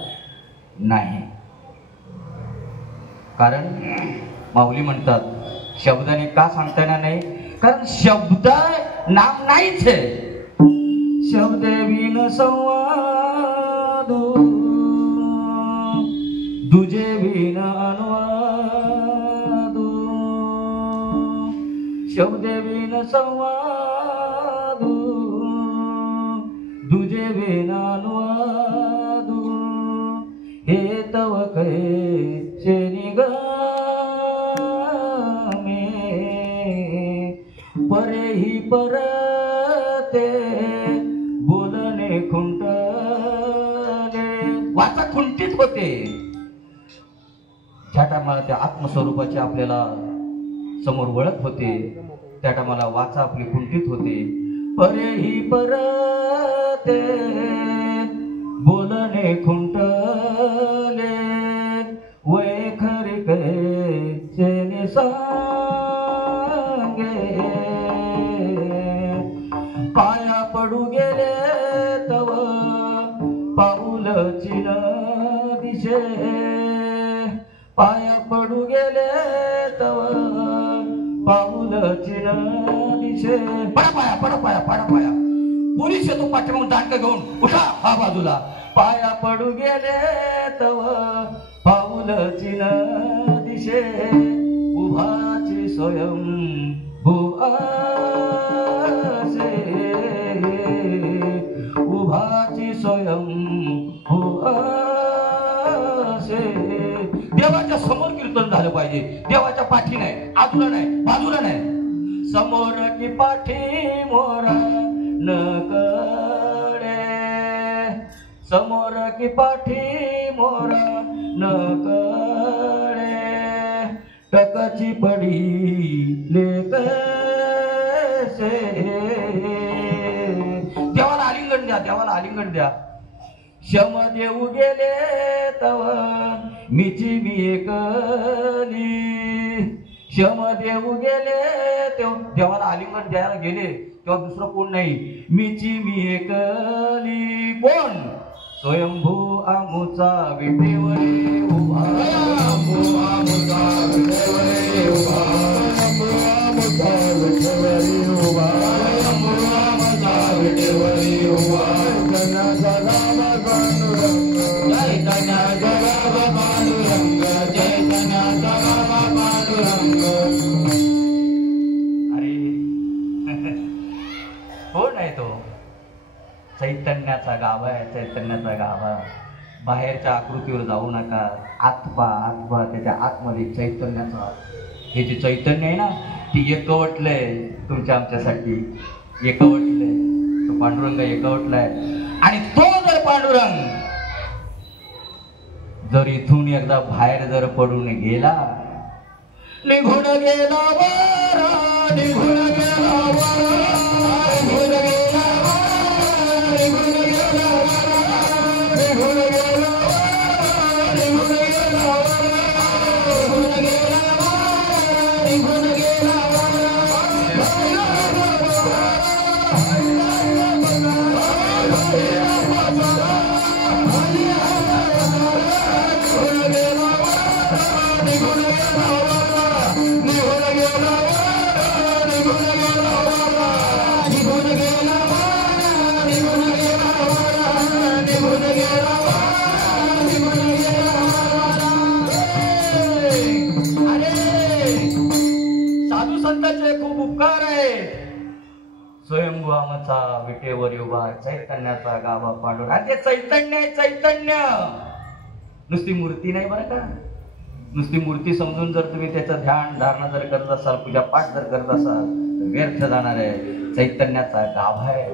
नाही. कारण माऊली म्हणतात शब्दाने का सांगता येणार नाही? कारण शब्द नाम नाहीच आहे. शब्द विन संवाद, दुजे विन अनुवाद. शब्द विन संवाद, दुजे विन अनुवाद. हे तव कैसे निगमे, परे ही परते, बोलणे खुंटले. वाचा खुंटीत होते. ज्या टायमाला त्या आत्मस्वरूपाचे आपल्याला समोर वळत होते, त्या टायमाला वाचा आपली खुंटीत होते. परे ही परते, बोलणे खुंटले. वय खरी कैसे सांगे, पाया पडू गेले तव पाऊल चिन दिशे. पाया पडू गेले तव पाऊल चिन दिशे. पडा पाया, पडा पाया, पडा पाया. पोलीस येतो पाठीमागून दांड घेऊन, उठा हा बाजूला. पाया पडू गेले तव पाऊल चिन दिशे. उभाची स्वयं भुआसे, उभाची स्वयं भुआसे. देवाच्या समोर कीर्तन झालं पाहिजे. देवाच्या पाठी नाही, आजूला नाही, बाजूला नाही. समोर की पाठी मोरा न कळे, समोर की पाठी मोर न कळे टकाची पडी लेकसे देवाला आलिंगन द्या, देवाला आलिंगन द्या. शम देऊ गेले तव मीची मी एकली, शम देऊ गेले तेव्हा देवाला आलिंगन द्यायला गेले तेव्हा दुसरं कोण नाही, मीची मी एकली. कोण? स्वयंभू आमुचा विटेवरी उभा, स्वयंभू आमुचा विटेवरी उभा, स्वयंभू आमुचा विटेवरी उभा, स्वयंभू आमुचा विटेवरी उभा. चैतन्याचा गाभा पांडुरंग, चैतन्याचा गाभा पांडुरंग. अरे कोण आहे तो? चैतन्याचा गाभा आहे, चैतन्याचा गाभा. बाहेरच्या आकृतीवर जाऊ नका, आत्मा त्याच्या आतमध्ये चैतन्याचा. हे जे चैतन्य आहे ना, ती एकवटलंय तुमच्या आमच्यासाठी, एकवटलंय. तो पांडुरंग एकवटलाय. आणि तो जर पांडुरंग जर इथून एकदा बाहेर जर पडून गेला, निघून गेला वारा, निघून गेला वारा, निघून गेला वारा, निघून गेला वारा, निघून गेला वारा, निघून गेला वारा, निघून गेला वारा, निघून गेला साधू संतांचे खूप उपकार आहेत. स्वयंभू आमचा विटेवर उभा, चैतन्याचा गाभा पांडुरंग. आणि ते चैतन्य आहे, चैतन्य नुसती मूर्ती नाही बरं का. नुसती मूर्ती समजून जर तुम्ही त्याचं ध्यान धारणा जर करत असाल, पूजा पाठ जर करत असाल, तर व्यर्थ जाणार आहे. चैतन्याचा गाभा आहे,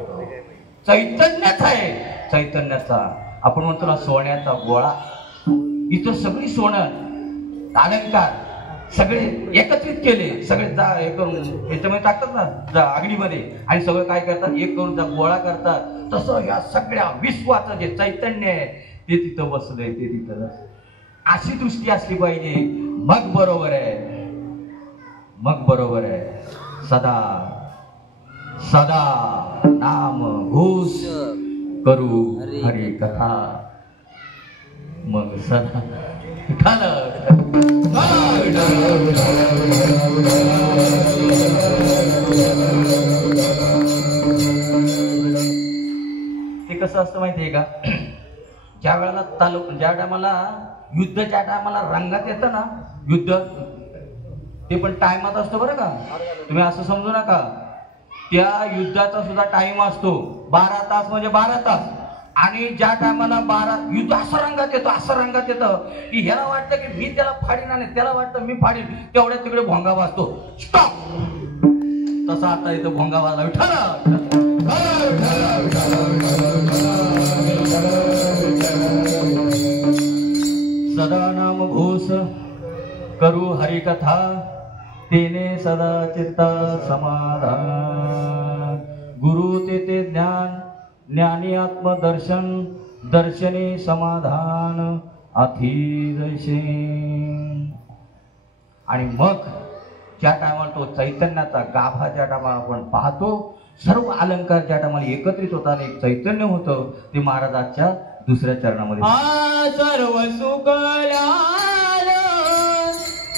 चैतन्यच आहे, चैतन्याचा. आपण म्हणतो ना सोन्याचा गोळा. इथं सगळी सोनं अलंकार सगळे एकत्रित केले, सगळे हे करून याच्यामध्ये टाकतात ना आगडीमध्ये, आणि सगळं काय करतात, एक करून गोळा करतात. तसं या सगळ्या विश्वाचं जे चैतन्य आहे ते तिथं बसलंय, ते तिथं. अशी दृष्टी असली पाहिजे, मग बरोबर आहे, मग बरोबर आहे. सदा सदा नाम घोष करू हरी कथा, मग सदा ते कसं असतं माहितीये का, ज्या वेळेला ज्या टायमाला युद्ध, ज्या टायमाला रंगात येतं ना युद्ध, ते पण टाइमात असतो बरं का. तुम्ही असं समजू नका, त्या युद्धाचा सुद्धा टाइम असतो. 12 तास म्हणजे 12 तास. आणि ज्या टायमाला युद्ध असं रंगात येतं, असं रंगात येतं की ह्याला वाटतं की मी त्याला फाडीन आणि त्याला वाटतं मी फाडीन, तेवढ्या तिकडे भोंगा वाजतो, स्टॉप. तसा आता इथं भोंगा वाजला, सदा नाम घोष करू हरिकथा, तेने सदा चित्ता समाधान. गुरु ते ज्ञान, ज्ञानी आत्मदर्शन, दर्शने समाधान अधीरशे. आणि मग ज्या टायमाला तो चैतन्याचा गाभा ज्या टायमाला आपण पाहतो, सर्व अलंकार ज्या टायमाला एकत्रित होतात, एक चैतन्य होतं, ते महाराजांच्या दुसऱ्या चरणामध्ये सर्व सुकल्या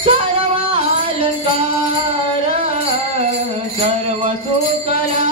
सर्व अलंकार, सर्व सुकल्या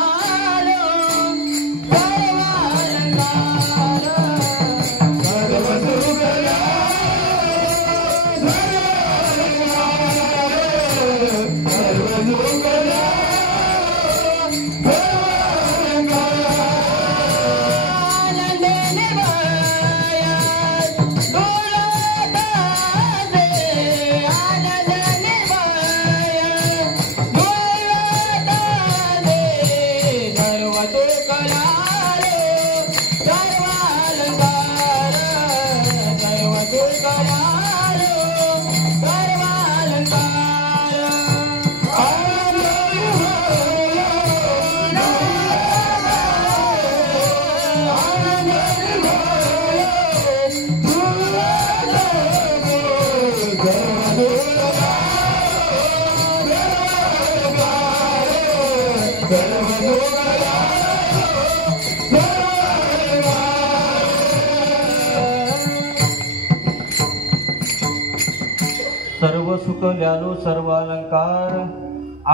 सुकल्यालो सर्व अलंकार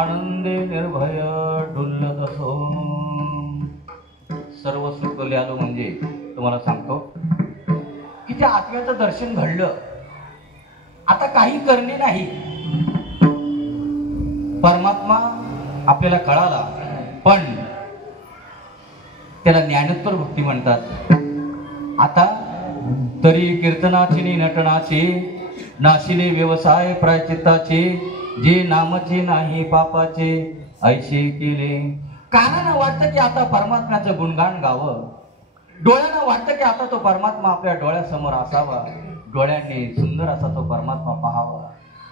आनंदे निर्भय डुल्लत असो. सर्व सुकल्यालो म्हणजे तुम्हाला सांगतो की त्या आत्म्याचं दर्शन घडलं. आता काही करणे नाही. परमात्मा आपल्याला कळाला, पण त्याला ज्ञानोत्तर भक्ती म्हणतात. आता तरी कीर्तनाची नटनाचे नाशिले व्यवसाय प्रायचित्ताचे जे नामचे नाही पापाचे ऐसे केले. कानानं वाटतं की आता परमात्म्याचं गुणगान गावं, डोळ्यानं वाटतं की आता तो परमात्मा आपल्या डोळ्यासमोर असावा, डोळ्यांनी सुंदर असा तो परमात्मा पाहावा,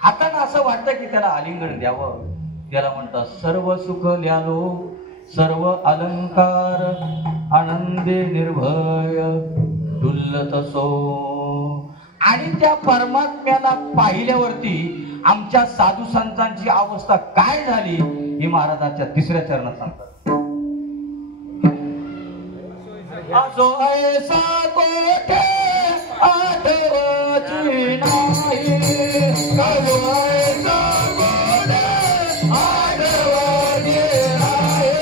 हातानं असं वाटतं की त्याला आलिंगन द्यावं. त्याला म्हणतात सर्व सुख ल्यालो सर्व अलंकार आनंदे निर्भय डुल्लत असो. आणि त्या परमात्म्याला पाहिल्यावरती आमच्या साधू संतांची अवस्था काय झाली हे महाराजांच्या 3ऱ्या चरणात सांगतात. असो ऐसा कोठे आठवची नाही, असो ऐसा कोठे आठवची नाही, असो ऐसा कोठे आठवची नाही,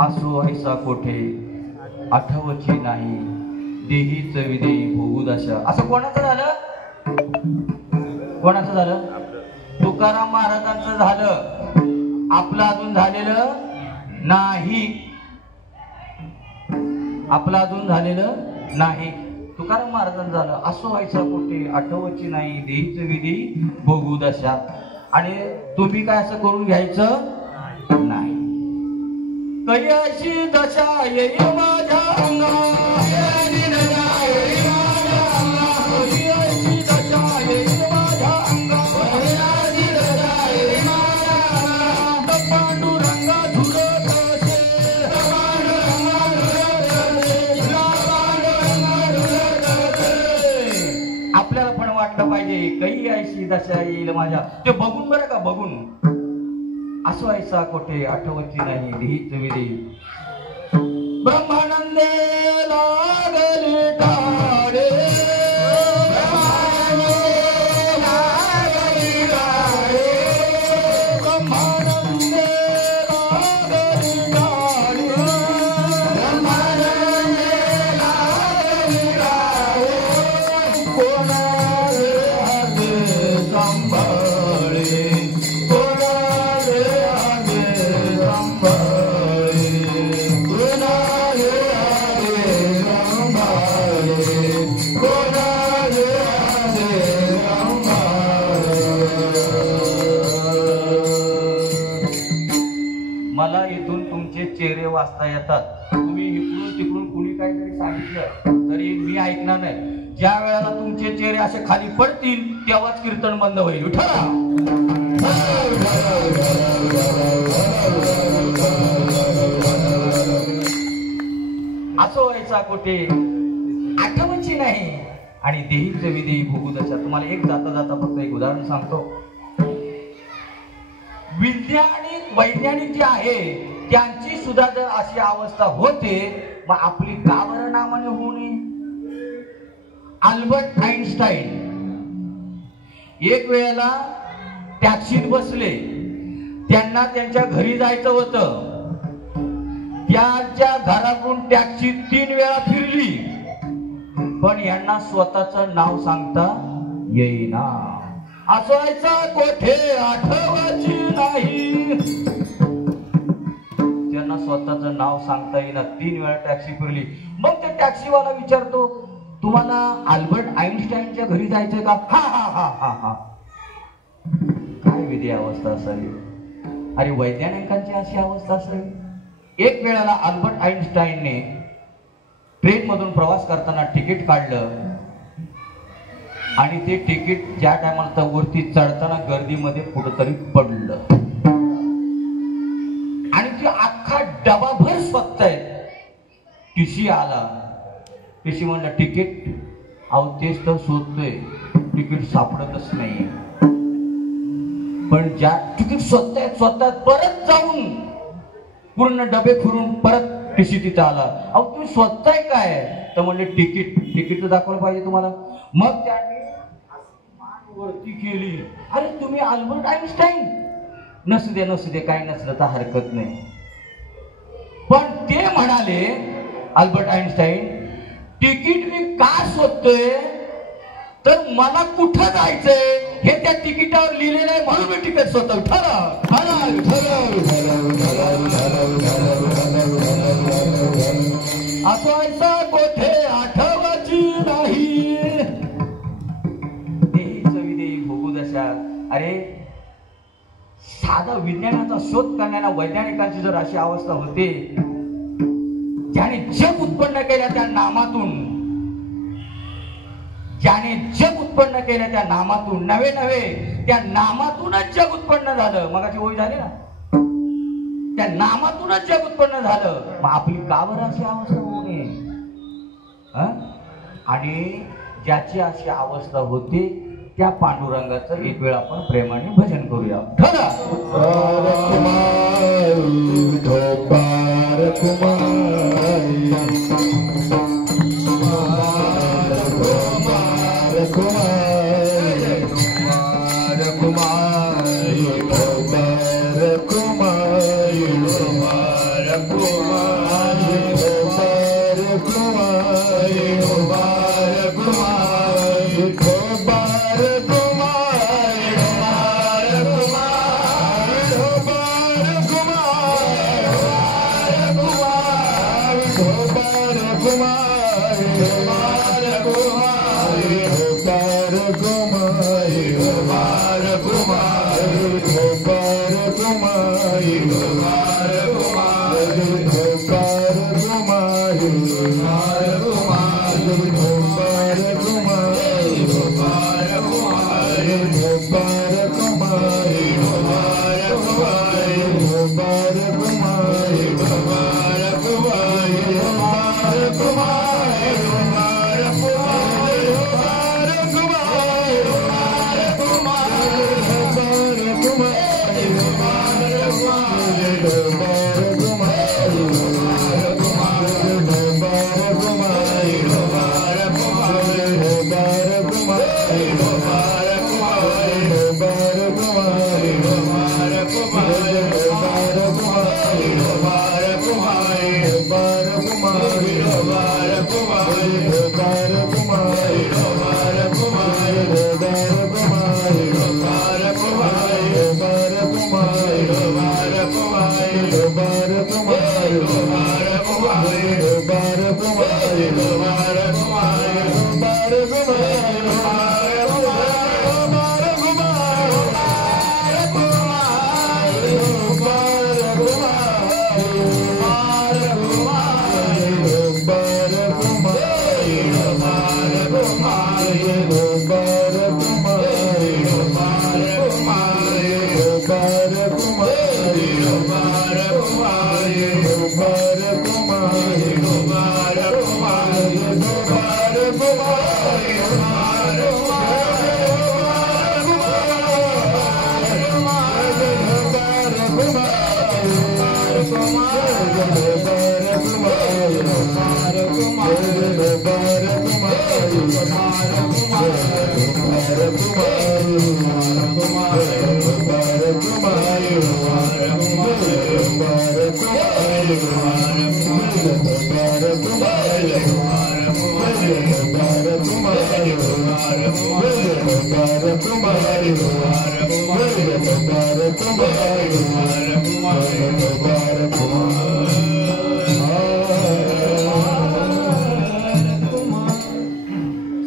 असो ऐसा कोठे आठवची नाही. असो ऐसा कोठे आठवची नाही, देहीच विदेही भोगू दशा. असं कोणाचं झालं? कोणाचं झालं? तुकाराम महाराजांचं झालं. आपलं अजून झालेलं नाही. आपलं अजून झालेलं नाही. तुकाराम महाराजांचं झालं. असो ऐसा कोठे आठवची नाही, देहीच विधी भोगू दशा. आणि तुम्ही काय असं करून घ्यायचं नाही. कधी अशी दशा येईल माझ्या अंगा, कधी अशी दशा येईल माझ्या अंगा, पांडुरंगा झुरत असे, आपल्याला पण वाटलं पाहिजे काही अशी दशा येईल माझ्या. ते बघून बरं का, बघून. असो ऐसा कोठे आठवची नाही, देहीच विधी ब्रह्मानंदे लागले टाळे, लागले टाळे, ब्रह्मानंदे लागले टाळे, ब्रह्मानंदे लागले टाळे. कोणाले हाते सांभाळे, मला इथून तुमचे चेहरे वाचता येतात. तुम्ही इकडून तिकडून कुणी काहीतरी सांगितलं तरी मी ऐकणार नाही. ज्या वेळेला तुमचे चेहरे असे खाली पडतील तेव्हाच कीर्तन बंद होईल. विठ्ठला असो व्हायचा कोठे आठवची नाही आणि देहीच विधी भोगू दशा. तुम्हाला एक जाता जाता फक्त एक उदाहरण सांगतो. वैज्ञानिक जे आहे त्यांची सुद्धा जर अशी अवस्था होते, मग आपली का बरं नामाने होऊ नये? अल्बर्ट आइन्स्टाईन एक वेळेला टॅक्सीत बसले. त्यांना त्यांच्या घरी जायचं होतं. त्यांच्या घरातून टॅक्सी 3 वेळा फिरली, पण यांना स्वतःचं नाव सांगता येईना. असायचा कोठे आठवायची नाही. त्यांना स्वतःचं नाव सांगता येईना. 3 वेळा टॅक्सी फिरली. मग ते टॅक्सीवाला विचारतो, तुम्हाला अल्बर्ट आइन्स्टाईनच्या घरी जायचंय का? हा हा हा हा हा. काय विधी अवस्था असावी? अरे वैज्ञानिकांची अशी अवस्था असावी. एक वेळेला अल्बर्ट आइन्स्टाईनने ट्रेन मधून प्रवास करताना तिकीट काढलं आणि ते तिकीट ज्या टायमाला वरती चढताना गर्दीमध्ये कुठंतरी पडलं आणि ते अख्खा डबाभर स्वतः टीसी आला. टीसी म्हणलं तिकीट. अहो तेच तर शोधतोय, तिकीट सापडतच नाही. पण ज्या तिकीट स्वतः परत जाऊन पूर्ण डबे फिरून परत टीसी तिथं आला. अहो तुम्ही स्वतः काय तर म्हणले तिकीट तर दाखवलं पाहिजे तुम्हाला. मग त्यांनी वरती केली. अरे तुम्ही अल्बर्ट आइन्स्टाईन? नसू दे काही नसलं तर हरकत नाही. पण ते म्हणाले अल्बर्ट आइन्स्टाईन, तिकीट मी का शोधतोय तर मला कुठं जायचंय हे त्या तिकिटावर लिहिलेलं आहे म्हणून मी तिकीट शोधतोय. असायचा कोठे आठवाची नाही. अरे साधा विज्ञानाचा शोध करणाऱ्या वैज्ञानिकांची जर अशी अवस्था होते, ज्याने जग उत्पन्न केल्या त्या नामातून, ज्याने जग उत्पन्न केल्या त्या नामातून, नवे त्या नामातूनच जग उत्पन्न झालं. मगाची ओळी झाली ना, त्या नामातूनच जग उत्पन्न झालं. मग आपली का बरं अशी अवस्था होऊ नये? आणि ज्याची अशी अवस्था होते त्या पांडुरंगाचं एक वेळ आपण प्रेमाने भजन करूया.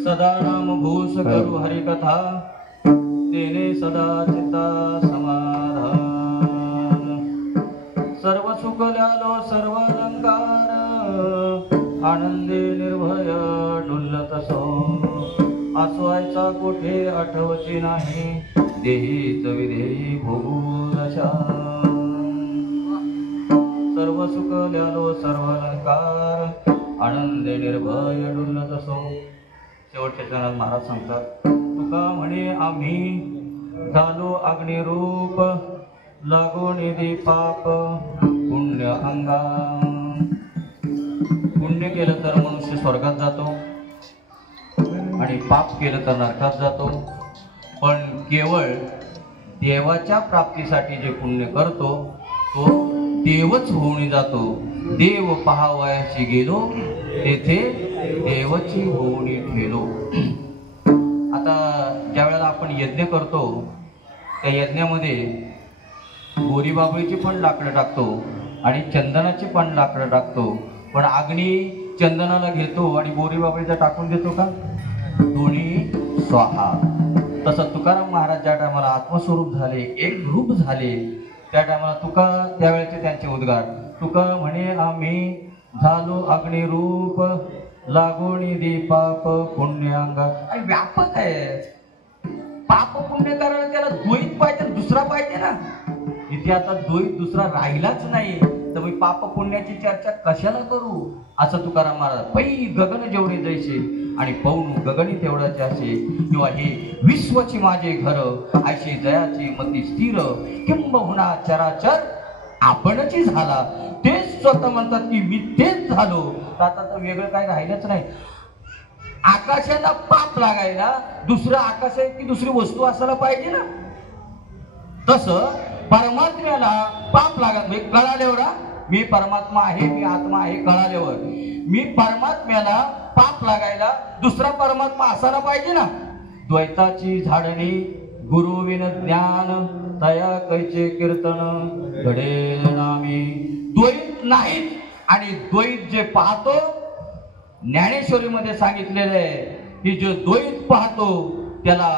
सदा नाम घोष करू हरिकथा तेने सदा चित्ता तसो आसवायचा कोठे आठवची नाही देहीच विधेयी भोगू दशा सर्व सुख ल्यालो सर्व अलंकार आनंदे निर्भय डुलत असो. शेवटच्या चरणात महाराज सांगतात तुका म्हणे आम्ही झालो अग्निरूप लागो निधी पाप पुण्य अंगा. पुण्य केलं तर मनुष्य स्वर्गात जातो आणि पाप केलं तर नरकात जातो. पण केवळ देवाच्या प्राप्तीसाठी जे पुण्य करतो तो देवच होऊन जातो. देव पहावयाची गेलो तेथे देवची होऊन ठेलो. आता ज्या वेळेला आपण यज्ञ करतो त्या यज्ञामध्ये गोरीबाबळीची पण लाकडं टाकतो आणि चंदनाची पण लाकडं टाकतो. पण अग्नी चंदनाला घेतो आणि गोरीबाबळीचा टाकून देतो का? दोन्ही स्वाहा. तसं तुकाराम महाराज ज्या टायमाला आत्मस्वरूप झाले एक रूप झाले त्या टायमाला तुका त्यावेळेचे त्यांचे उद्गार तुका म्हणे आम्ही झालो अग्निरूप लागो निधी पाप पुण्यांगा. आणि व्यापक आहे. पाप पुण्य करायला त्याला द्वैत पाहिजे दुसरा पाहिजे ना. इथे आता द्वैत दुसरा राहिलाच नाही तर मी पाप पुण्याची चर्चा कशाला करू असं तुकाराम महाराज. पै गगन जेवढे जैसे आणि पौन गगनी तेवढ्याचे असे किंवा हे विश्वची माझे घर ऐशी जयाची मती स्थिर किंबहुना चराचर आपणची झाला. तेच स्वतः म्हणतात की मी तेच झालो. आता तर वेगळं काय राहिलंच नाही. आकाशाला पाप लागायला दुसरं आकाश आहे की दुसरी वस्तू असायला पाहिजे ना. तसं परमात्म्याला पाप लागत म्हणजे कळाल्यावर मी परमात्मा आहे मी आत्मा आहे कळाल्यावर मी परमात्म्याला पाप लागायला दुसरा परमात्मा असायला पाहिजे ना. द्वैताची झाडणी गुरुविन ज्ञान तया कैचे कीर्तन घडेल नामी. द्वैत नाही आणि द्वैत जे पाहतो ज्ञानेश्वरीमध्ये सांगितलेलं आहे की जो द्वैत पाहतो त्याला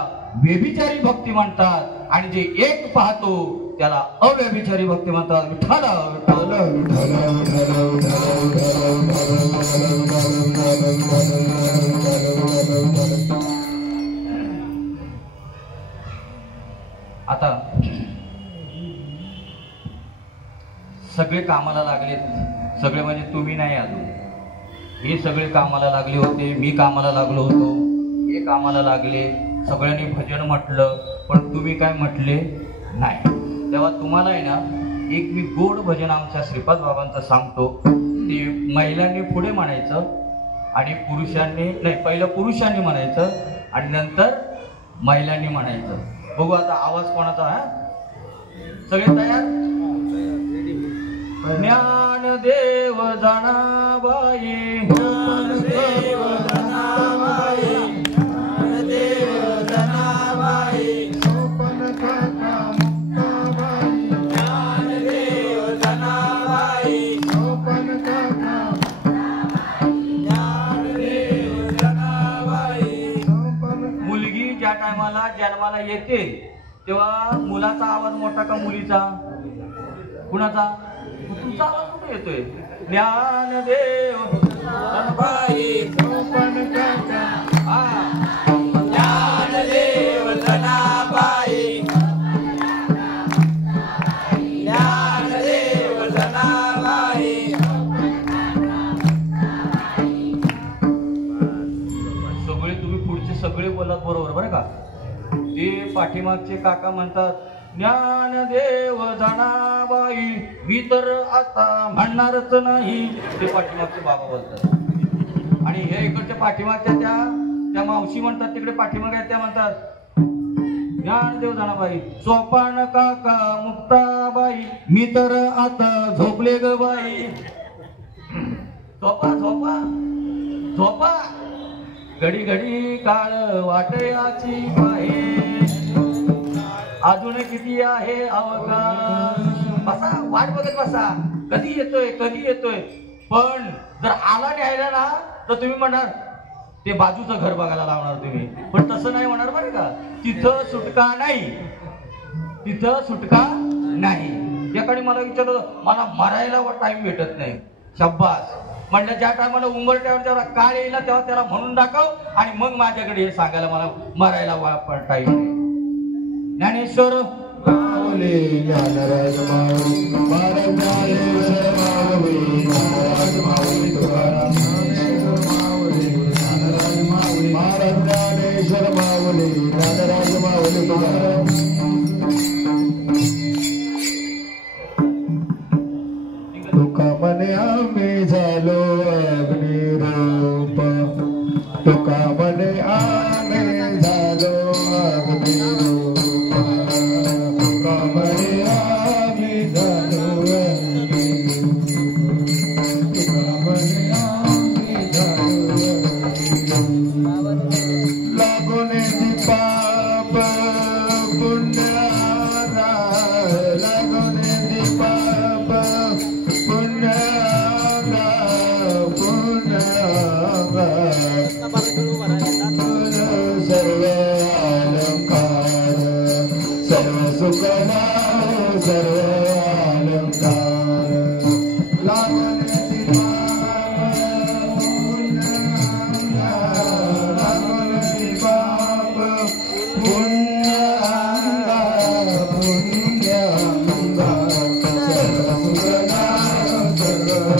व्यभिचारी भक्ती म्हणतात आणि जे एक पाहतो त्याला अव्यभिचारी भक्ती म्हणतात. विठ्ठल आता सगळे कामाला लागलेत. सगळे म्हणजे तुम्ही नाही अजून. हे सगळे कामाला लागले होते. मी कामाला लागलो होतो. हे कामाला लागले. सगळ्यांनी भजन म्हटलं पण तुम्ही काय म्हटले नाही. तेव्हा तुम्हाला आहे ना एक मी गोड भजन आमच्या श्रीपाद बाबांचं सांगतो. ते महिलांनी पुढे म्हणायचं आणि पुरुषांनी नाही पहिलं पुरुषांनी म्हणायचं आणि नंतर महिलांनी म्हणायचं. बघू आता आवाज कोणाचा. हा सगळे तयार. ज्ञानदेव जनाबाई ज्ञानदेव जनाबाई ज्ञानदेव जनाबाई सोपन काका मुक्ताबाई ज्ञानदेव जनाबाई सोपन काका ज्ञानदेव जनाबाई. मुलगी ज्या टायमाला जन्माला येते तेव्हा मुलाचा आवाज मोठा का मुलीचा? कुणाचा? तुमचा आवाज कुठे येतोय? ज्ञानदेव जनाबाई सोपन काका. हा ज्ञानदेव जनाबाई ज्ञानदेव जनाबाई. सगळे तुम्ही पुढचे सगळे बोललात बरोबर बरं का. ते पाठीमागचे काका म्हणतात ज्ञानदेव जनाबाई मी तर आता म्हणणारच नाही. ते पाठीमागचे बाबा बोलतात आणि हे इकडच्या पाठीमागच्या त्या मावशी म्हणतात तिकडे पाठीमाग त्या म्हणतात ज्ञानदेव जनाबाई सोपान काका मुक्ताबाई मी तर आता झोपले ग बाई. झोपा झोपा झोपा घडी घडी काळ वाटयाची आहे अजून किती आहे अवकाश. बसा वाट बघत बसा कधी येतोय कधी येतोय. पण जर आला न्यायला ना तर तुम्ही म्हणणार ते बाजूचं घर बघायला लावणार तुम्ही. पण तसं नाही होणार बरं का. तिथं सुटका नाही. तिथं सुटका नाही. एकाने मला विचारलं मला मरायला टाइम भेटत नाही. शब्बास म्हणलं ज्या टायमाला उंबरट्यावर जेव्हा काळ येईल तेव्हा त्याला म्हणून दाखव आणि मग माझ्याकडे हे सांगायला मला मरायला वापरता येईल. ज्ञानेश्वर माऊली ज्ञानराज माऊली महाराज ज्ञानेश्वर माऊली ज्ञानराज माऊली तुकाराम माऊली ज्ञानराज माऊली महाराज ज्ञानेश्वर माऊली ज्ञानराज माऊली तुकाराम. तुका म्हणे आम्ही झालो अग्निरूप तुका म्हणे आम्ही झालो अग्निरूप तुका म्हणे आम्ही झालो अग्निरूप तुका म्हणे आम्ही झालो लागून पाप पुण्याला लागून पाप पुण्याला पुण्याला सर्व अलंकार सर्व सुखला सर्व अलंकार लागून पाप पुण्याला पुण्याला सर्व सुखला सर्व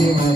Thank you.